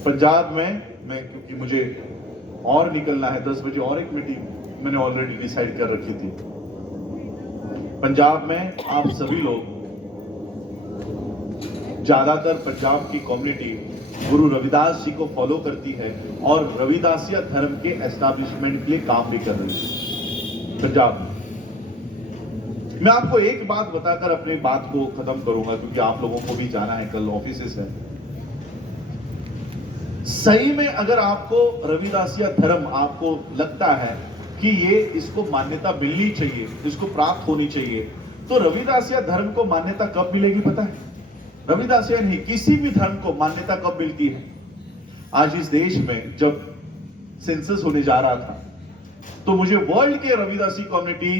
पंजाब में मैं, क्योंकि मुझे और निकलना है 10 बजे, और एक मीटिंग मैंने ऑलरेडी डिसाइड कर रखी थी। पंजाब में आप सभी लोग, ज्यादातर पंजाब की कम्युनिटी गुरु रविदास जी को फॉलो करती है और रविदासिया धर्म के एस्टैब्लिशमेंट के लिए काम भी कर रही है पंजाब में। मैं आपको एक बात बताकर अपनी बात को खत्म करूंगा, क्योंकि आप लोगों को भी जाना है, कल ऑफिसेस है। सही में अगर आपको रविदासिया धर्म आपको लगता है कि ये इसको मान्यता मिलनी चाहिए, इसको प्राप्त होनी चाहिए, तो रविदासिया धर्म को मान्यता कब मिलेगी पता है? रविदासिया नहीं, किसी भी धर्म को मान्यता कब मिलती है? आज इस देश में जब सेंसस होने जा रहा था तो मुझे वर्ल्ड के रविदासी कम्युनिटी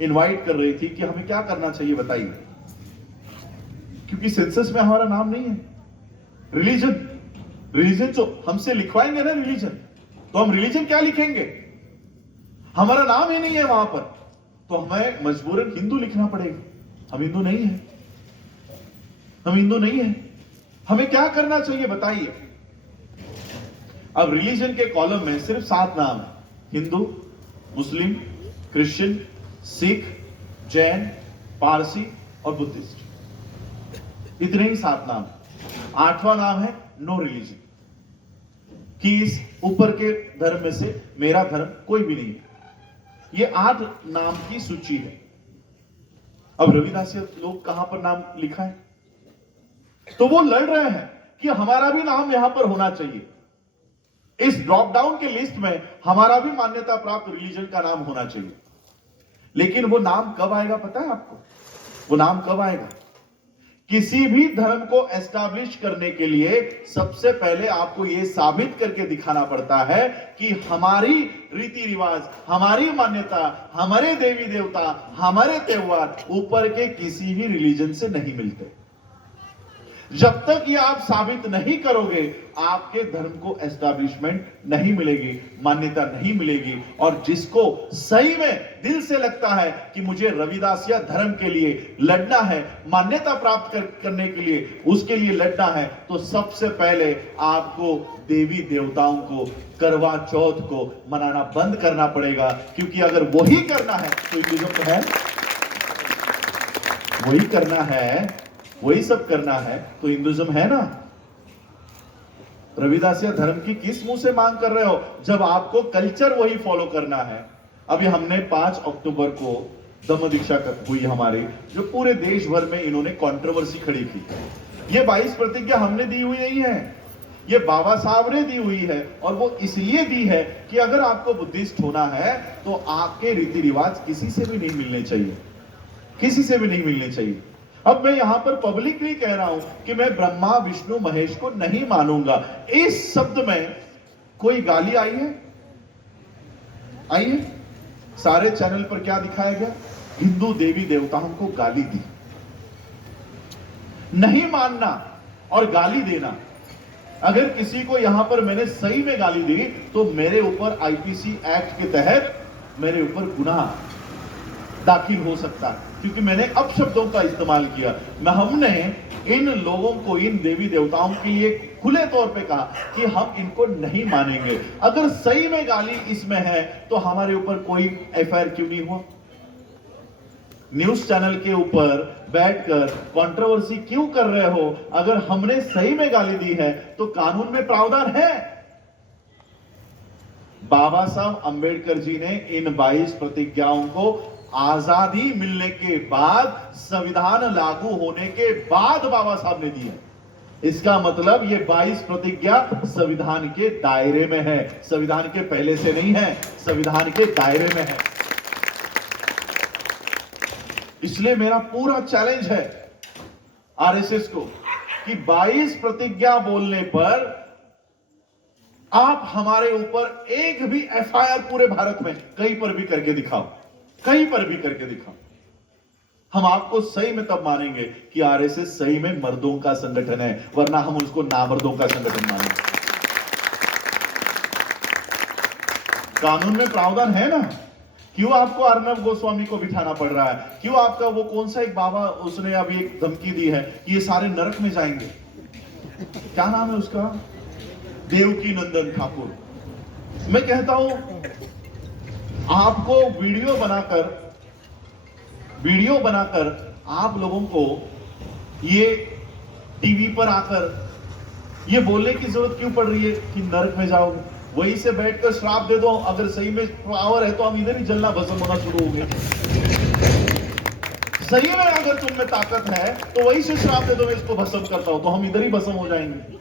इनवाइट कर रही थी कि हमें क्या करना चाहिए बताइए, क्योंकि सेंसस में हमारा नाम नहीं है। रिलीजन जो हमसे लिखवाएंगे ना रिलीजन, तो हम रिलीजन क्या लिखेंगे? हमारा नाम ही नहीं है वहां पर, तो हमें मजबूरन हिंदू लिखना पड़ेगा। हम हिंदू नहीं है, हम हिंदू नहीं है। हमें क्या करना चाहिए बताइए? अब रिलीजन के कॉलम में सिर्फ 7 नाम है, हिंदू, मुस्लिम, क्रिश्चियन, सिख, जैन, पारसी और बुद्धिस्ट। इतने ही 7 नाम। 8वां नाम है नो रिलीजन, कि इस ऊपर के धर्म में से मेरा धर्म कोई भी नहीं है। ये 8 नाम की सूची है। अब रविदासिया लोग कहां पर नाम लिखा है? तो वो लड़ रहे हैं कि हमारा भी नाम यहां पर होना चाहिए, इस ड्रॉप डाउन के लिस्ट में हमारा भी मान्यता प्राप्त रिलीजन का नाम होना चाहिए। लेकिन वो नाम कब आएगा पता है आपको? वो नाम कब आएगा? किसी भी धर्म को एस्टैब्लिश करने के लिए सबसे पहले आपको यह साबित करके दिखाना पड़ता है कि हमारी रीति रिवाज, हमारी मान्यता, हमारे देवी देवता, हमारे त्योहार ऊपर के किसी भी रिलीजन से नहीं मिलते। जब तक ये आप साबित नहीं करोगे, आपके धर्म को एस्टैब्लिशमेंट नहीं मिलेगी, मान्यता नहीं मिलेगी। और जिसको सही में दिल से लगता है कि मुझे रविदासिया धर्म के लिए लड़ना है, मान्यता प्राप्त करने के लिए उसके लिए लड़ना है, तो सबसे पहले आपको देवी देवताओं को, करवा चौथ को मनाना बंद करना पड़ेगा। क्योंकि अगर वही करना है तो हिंदुइज्म तो है, वही करना है, वही सब करना है तो हिंदुइज्म है ना। रविदासिया धर्म की किस मुंह से मांग कर रहे हो, जब आपको कल्चर वही फॉलो करना है? अभी हमने 5 अक्टूबर को धम्म दीक्षा हुई हमारी, जो पूरे देश भर में इन्होंने कंट्रोवर्सी खड़ी की। ये 22 प्रतिज्ञा हमने दी हुई नहीं है, ये बाबा साहब ने दी हुई है। और वो इसलिए दी है कि अगर आपको बुद्धिस्ट होना है तो आपके रीति रिवाज किसी से भी नहीं मिलने चाहिए, किसी से भी नहीं मिलने चाहिए। अब मैं यहां पर पब्लिकली कह रहा हूं कि मैं ब्रह्मा विष्णु महेश को नहीं मानूंगा। इस शब्द में कोई गाली आई है? आई है? सारे चैनल पर क्या दिखाया गया? हिंदू देवी देवताओं को गाली दी। नहीं मानना और गाली देना, अगर किसी को यहां पर मैंने सही में गाली दी तो मेरे ऊपर आईपीसी एक्ट के तहत मेरे ऊपर गुनाह दाखिल हो सकता है, क्योंकि मैंने अपशब्दों का इस्तेमाल किया। हमने इन लोगों को, इन देवी देवताओं के लिए खुले तौर पे कहा कि हम इनको नहीं मानेंगे। अगर सही में गाली इसमें है तो हमारे ऊपर कोई एफआईआर क्यों नहीं हुआ? न्यूज चैनल के ऊपर बैठकर कंट्रोवर्सी क्यों कर रहे हो? अगर हमने सही में गाली दी है तो कानून में प्रावधान है। बाबा साहब अंबेडकर जी ने इन 22 प्रतिज्ञाओं को आजादी मिलने के बाद, संविधान लागू होने के बाद बाबा साहब ने दी है। इसका मतलब ये 22 प्रतिज्ञा संविधान के दायरे में है, संविधान के पहले से नहीं है, संविधान के दायरे में है। इसलिए मेरा पूरा चैलेंज है आरएसएस को कि 22 प्रतिज्ञा बोलने पर आप हमारे ऊपर एक भी एफआईआर पूरे भारत में कहीं पर भी करके दिखाओ, कहीं पर भी करके दिखाओ, हम आपको सही में तब मानेंगे कि आरएसएस सही में मर्दों का संगठन है, वरना हम उसको नामर्दों का संगठन मानेंगे। कानून में प्रावधान है ना, क्यों आपको अर्नब गोस्वामी को बिठाना पड़ रहा है? क्यों आपका वो कौन सा एक बाबा, उसने अभी एक धमकी दी है कि ये सारे नरक में जाएंगे, क्या नाम है उसका, देवकी नंदन ठाकुर। मैं कहता हूं आपको वीडियो बनाकर आप लोगों को ये टीवी पर आकर ये बोलने की जरूरत क्यों पड़ रही है कि नरक में जाओगे? वहीं से बैठकर श्राप दे दो, अगर सही में पावर है तो हम इधर ही जलना भस्म होना शुरू हो गए। सही में अगर तुम में ताकत है तो वहीं से श्राप दे दो, मैं इसको भस्म करता हूं, तो हम इधर ही भस्म हो जाएंगे।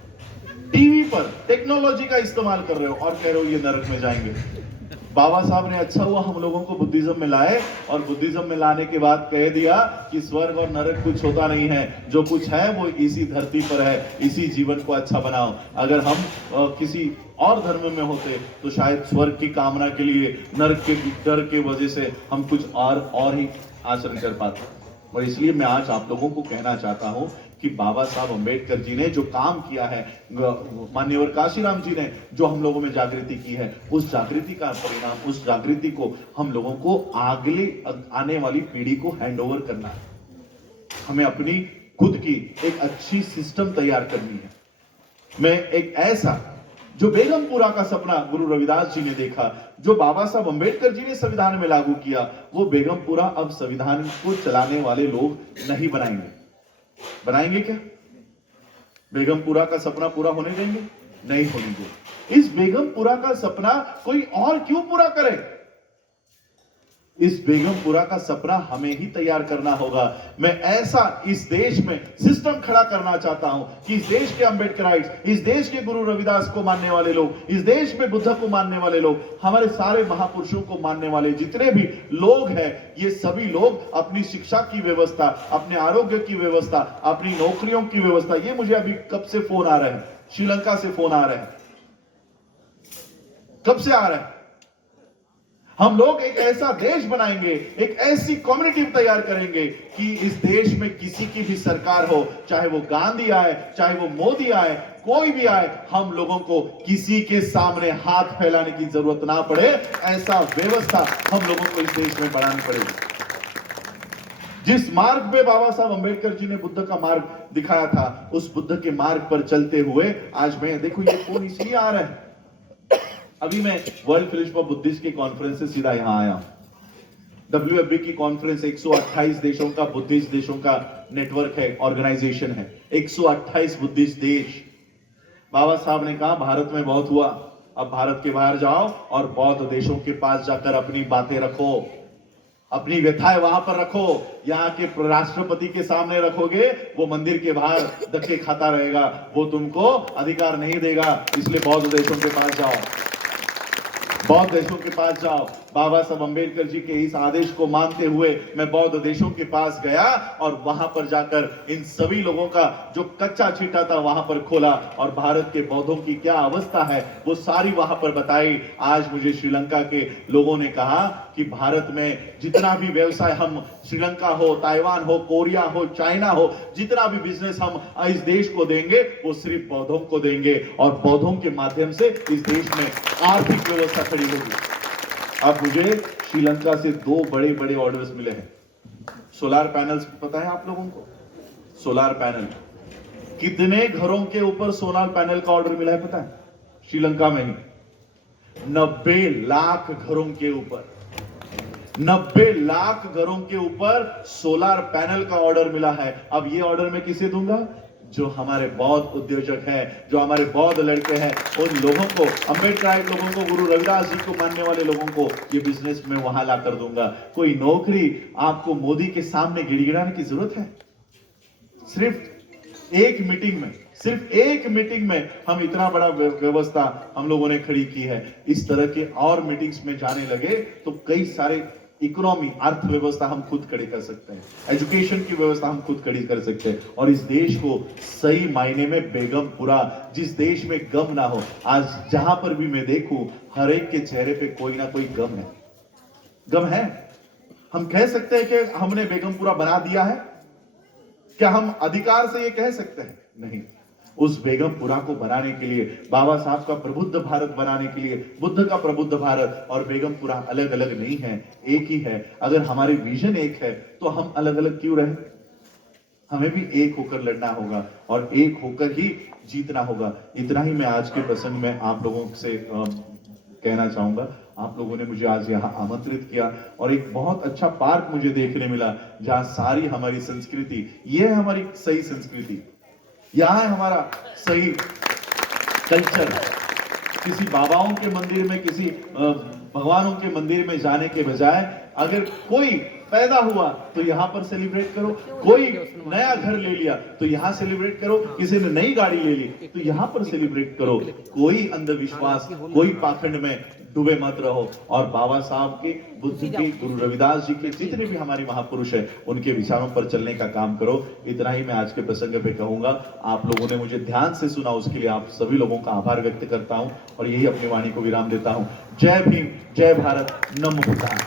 टीवी पर टेक्नोलॉजी का इस्तेमाल कर रहे हो और कह रहे हो ये नरक में जाएंगे। बाबा साहब ने अच्छा हुआ हम लोगों को बुद्धिज्म में लाए, और बुद्धिज्म में लाने के बाद कह दिया कि स्वर्ग और नरक कुछ होता नहीं है, जो कुछ है वो इसी धरती पर है, इसी जीवन को अच्छा बनाओ। अगर हम किसी और धर्म में होते तो शायद स्वर्ग की कामना के लिए नरक के डर के वजह से हम कुछ और ही आचरण कर पाते। और इसलिए मैं आज आप लोगों को कहना चाहता हूं कि बाबा साहब अंबेडकर जी ने जो काम किया है, माननीय काशीराम जी ने जो हम लोगों में जागृति की है, उस जागृति का परिणाम, उस जागृति को हम लोगों को आगे आने वाली पीढ़ी को हैंडओवर करना है। हमें अपनी खुद की एक अच्छी सिस्टम तैयार करनी है। मैं एक ऐसा जो बेगमपुरा का सपना गुरु रविदास जी ने देखा, जो बाबा साहब अंबेडकर जी ने संविधान में लागू किया, वो बेगमपुरा अब संविधान को चलाने वाले लोग नहीं बनाएंगे। बनाएंगे क्या? बेगमपुरा का सपना पूरा होने देंगे? नहीं होने देंगे। इस बेगमपुरा का सपना कोई और क्यों पूरा करे? इस बेगमपुरा का सपना हमें ही तैयार करना होगा। मैं ऐसा इस देश में सिस्टम खड़ा करना चाहता हूं कि इस देश के अंबेडकराइट्स, इस देश के गुरु रविदास को मानने वाले लोग, इस देश में बुद्ध को मानने वाले लोग, हमारे सारे महापुरुषों को मानने वाले जितने भी लोग हैं, ये सभी लोग अपनी शिक्षा की व्यवस्था, अपने आरोग्य की व्यवस्था, अपनी नौकरियों की व्यवस्था, ये मुझे अभी कब से फोन आ रहे हैं, श्रीलंका से फोन आ रहे हैं, कब से आ रहे हैं। हम लोग एक ऐसा देश बनाएंगे, एक ऐसी कम्युनिटी तैयार करेंगे कि इस देश में किसी की भी सरकार हो, चाहे वो गांधी आए, चाहे वो मोदी आए, कोई भी आए, हम लोगों को किसी के सामने हाथ फैलाने की जरूरत ना पड़े। ऐसा व्यवस्था हम लोगों को इस देश में बढ़ानी पड़ेगी। जिस मार्ग पे बाबा साहब अंबेडकर जी ने बुद्ध का मार्ग दिखाया था, उस बुद्ध के मार्ग पर चलते हुए आज मैं देखो ये फोन इसलिए आ रहा है। अभी मैं वर्ल्ड फेलोशिप ऑफ बुद्धिस्ट की कॉन्फ्रेंस से सीधा यहां आया। WFB की कॉन्फ्रेंस 128 देशों का, बुद्धिस्ट देशों का नेटवर्क है, ऑर्गेनाइजेशन है, 128 बुद्धिस्ट देश। बाबा साहब ने कहा भारत में बहुत हुआ, अब भारत के बाहर जाओ और बौद्ध देशों के पास जाकर अपनी बातें रखो, अपनी व्यथाएं वहां पर रखो। यहाँ के राष्ट्रपति के सामने रखोगे, वो मंदिर के बाहर धक्के खाता रहेगा, वो तुमको अधिकार नहीं देगा। इसलिए बौद्ध देशों के पास जाओ, बौद्ध देशों के पास जाओ। बाबा साहब अंबेडकर जी के इस आदेश को मानते हुए मैं बौद्ध देशों के पास गया और वहां पर जाकर इन सभी लोगों का जो कच्चा छिटा था वहां पर खोला, और भारत के बौद्धों की क्या अवस्था है वो सारी वहां पर बताई। आज मुझे श्रीलंका के लोगों ने कहा कि भारत में जितना भी व्यवसाय हम, श्रीलंका हो, ताइवान हो, कोरिया हो, चाइना हो, जितना भी बिजनेस हम इस देश को देंगे वो सिर्फ बौद्धों को देंगे, और बौद्धों के माध्यम से इस देश में आर्थिक व्यवस्था खड़ी होगी। अब मुझे श्रीलंका से 2 बड़े बड़े ऑर्डर्स मिले हैं। सोलार पैनल्स, पता है आप लोगों को सोलार पैनल कितने घरों के ऊपर सोलार पैनल का ऑर्डर मिला है पता है? श्रीलंका में ही 90 लाख घरों के ऊपर, 90 लाख घरों के ऊपर सोलार पैनल का ऑर्डर मिला है। अब ये ऑर्डर मैं किसे दूंगा? जो हमारे बौद्ध उद्योजक हैं, जो हमारे बौद्ध लड़के हैं, उन लोगों को, अंबेडकर लोगों को, गुरु रविदास जी को मानने वाले लोगों को ये बिजनेस में वहां ला कर दूंगा। कोई नौकरी आपको मोदी के सामने गिड़गिड़ाने की जरूरत है? सिर्फ एक मीटिंग में हम इतना बड़ा व्यवस्था हम लोगों ने खड़ी की है। इस तरह के और मीटिंग्स में जाने लगे तो कई सारे इकोनॉमी, अर्थव्यवस्था हम खुद खड़ी कर सकते हैं, एजुकेशन की व्यवस्था हम खुद खड़ी कर सकते हैं और इस देश को सही मायने में बेगमपुरा, जिस देश में गम ना हो, आज जहां पर भी मैं देखूं हर एक के चेहरे पे कोई ना कोई गम है। गम है। हम कह सकते हैं कि हमने बेगमपुरा बना दिया है? क्या हम अधिकार से ये कह सकते हैं? नहीं। उस बेगमपुरा को बनाने के लिए, बाबा साहब का प्रबुद्ध भारत बनाने के लिए, बुद्ध का प्रबुद्ध भारत और बेगमपुरा अलग अलग नहीं है, एक ही है। अगर हमारी विजन एक है तो हम अलग अलग क्यों रहे? हमें भी एक होकर लड़ना होगा और एक होकर ही जीतना होगा। इतना ही मैं आज के प्रसंग में आप लोगों से कहना चाहूंगा। आप लोगों ने मुझे आज यहाँ आमंत्रित किया और एक बहुत अच्छा पार्क मुझे देखने मिला जहां सारी हमारी संस्कृति, ये है हमारी सही संस्कृति, यहाँ है हमारा सही कल्चर। किसी बाबाओं के मंदिर में, किसी भगवानों के मंदिर में जाने के बजाय अगर कोई पैदा हुआ तो यहाँ पर सेलिब्रेट करो, कोई नया घर ले लिया तो यहाँ सेलिब्रेट करो, किसी ने नई गाड़ी ले ली तो यहाँ पर सेलिब्रेट करो। कोई अंधविश्वास, कोई पाखंड में डूबे मत रहो और बाबा साहब के, बुद्ध के, गुरु रविदास जी के, जितने भी हमारे महापुरुष हैं उनके विचारों पर चलने का काम करो। इतना ही मैं आज के प्रसंग पे कहूंगा। आप लोगों ने मुझे ध्यान से सुना, उसके लिए आप सभी लोगों का आभार व्यक्त करता हूं और यही अपनी वाणी को विराम देता हूं। जय भीम, जय भारत, नमो बुद्धाय।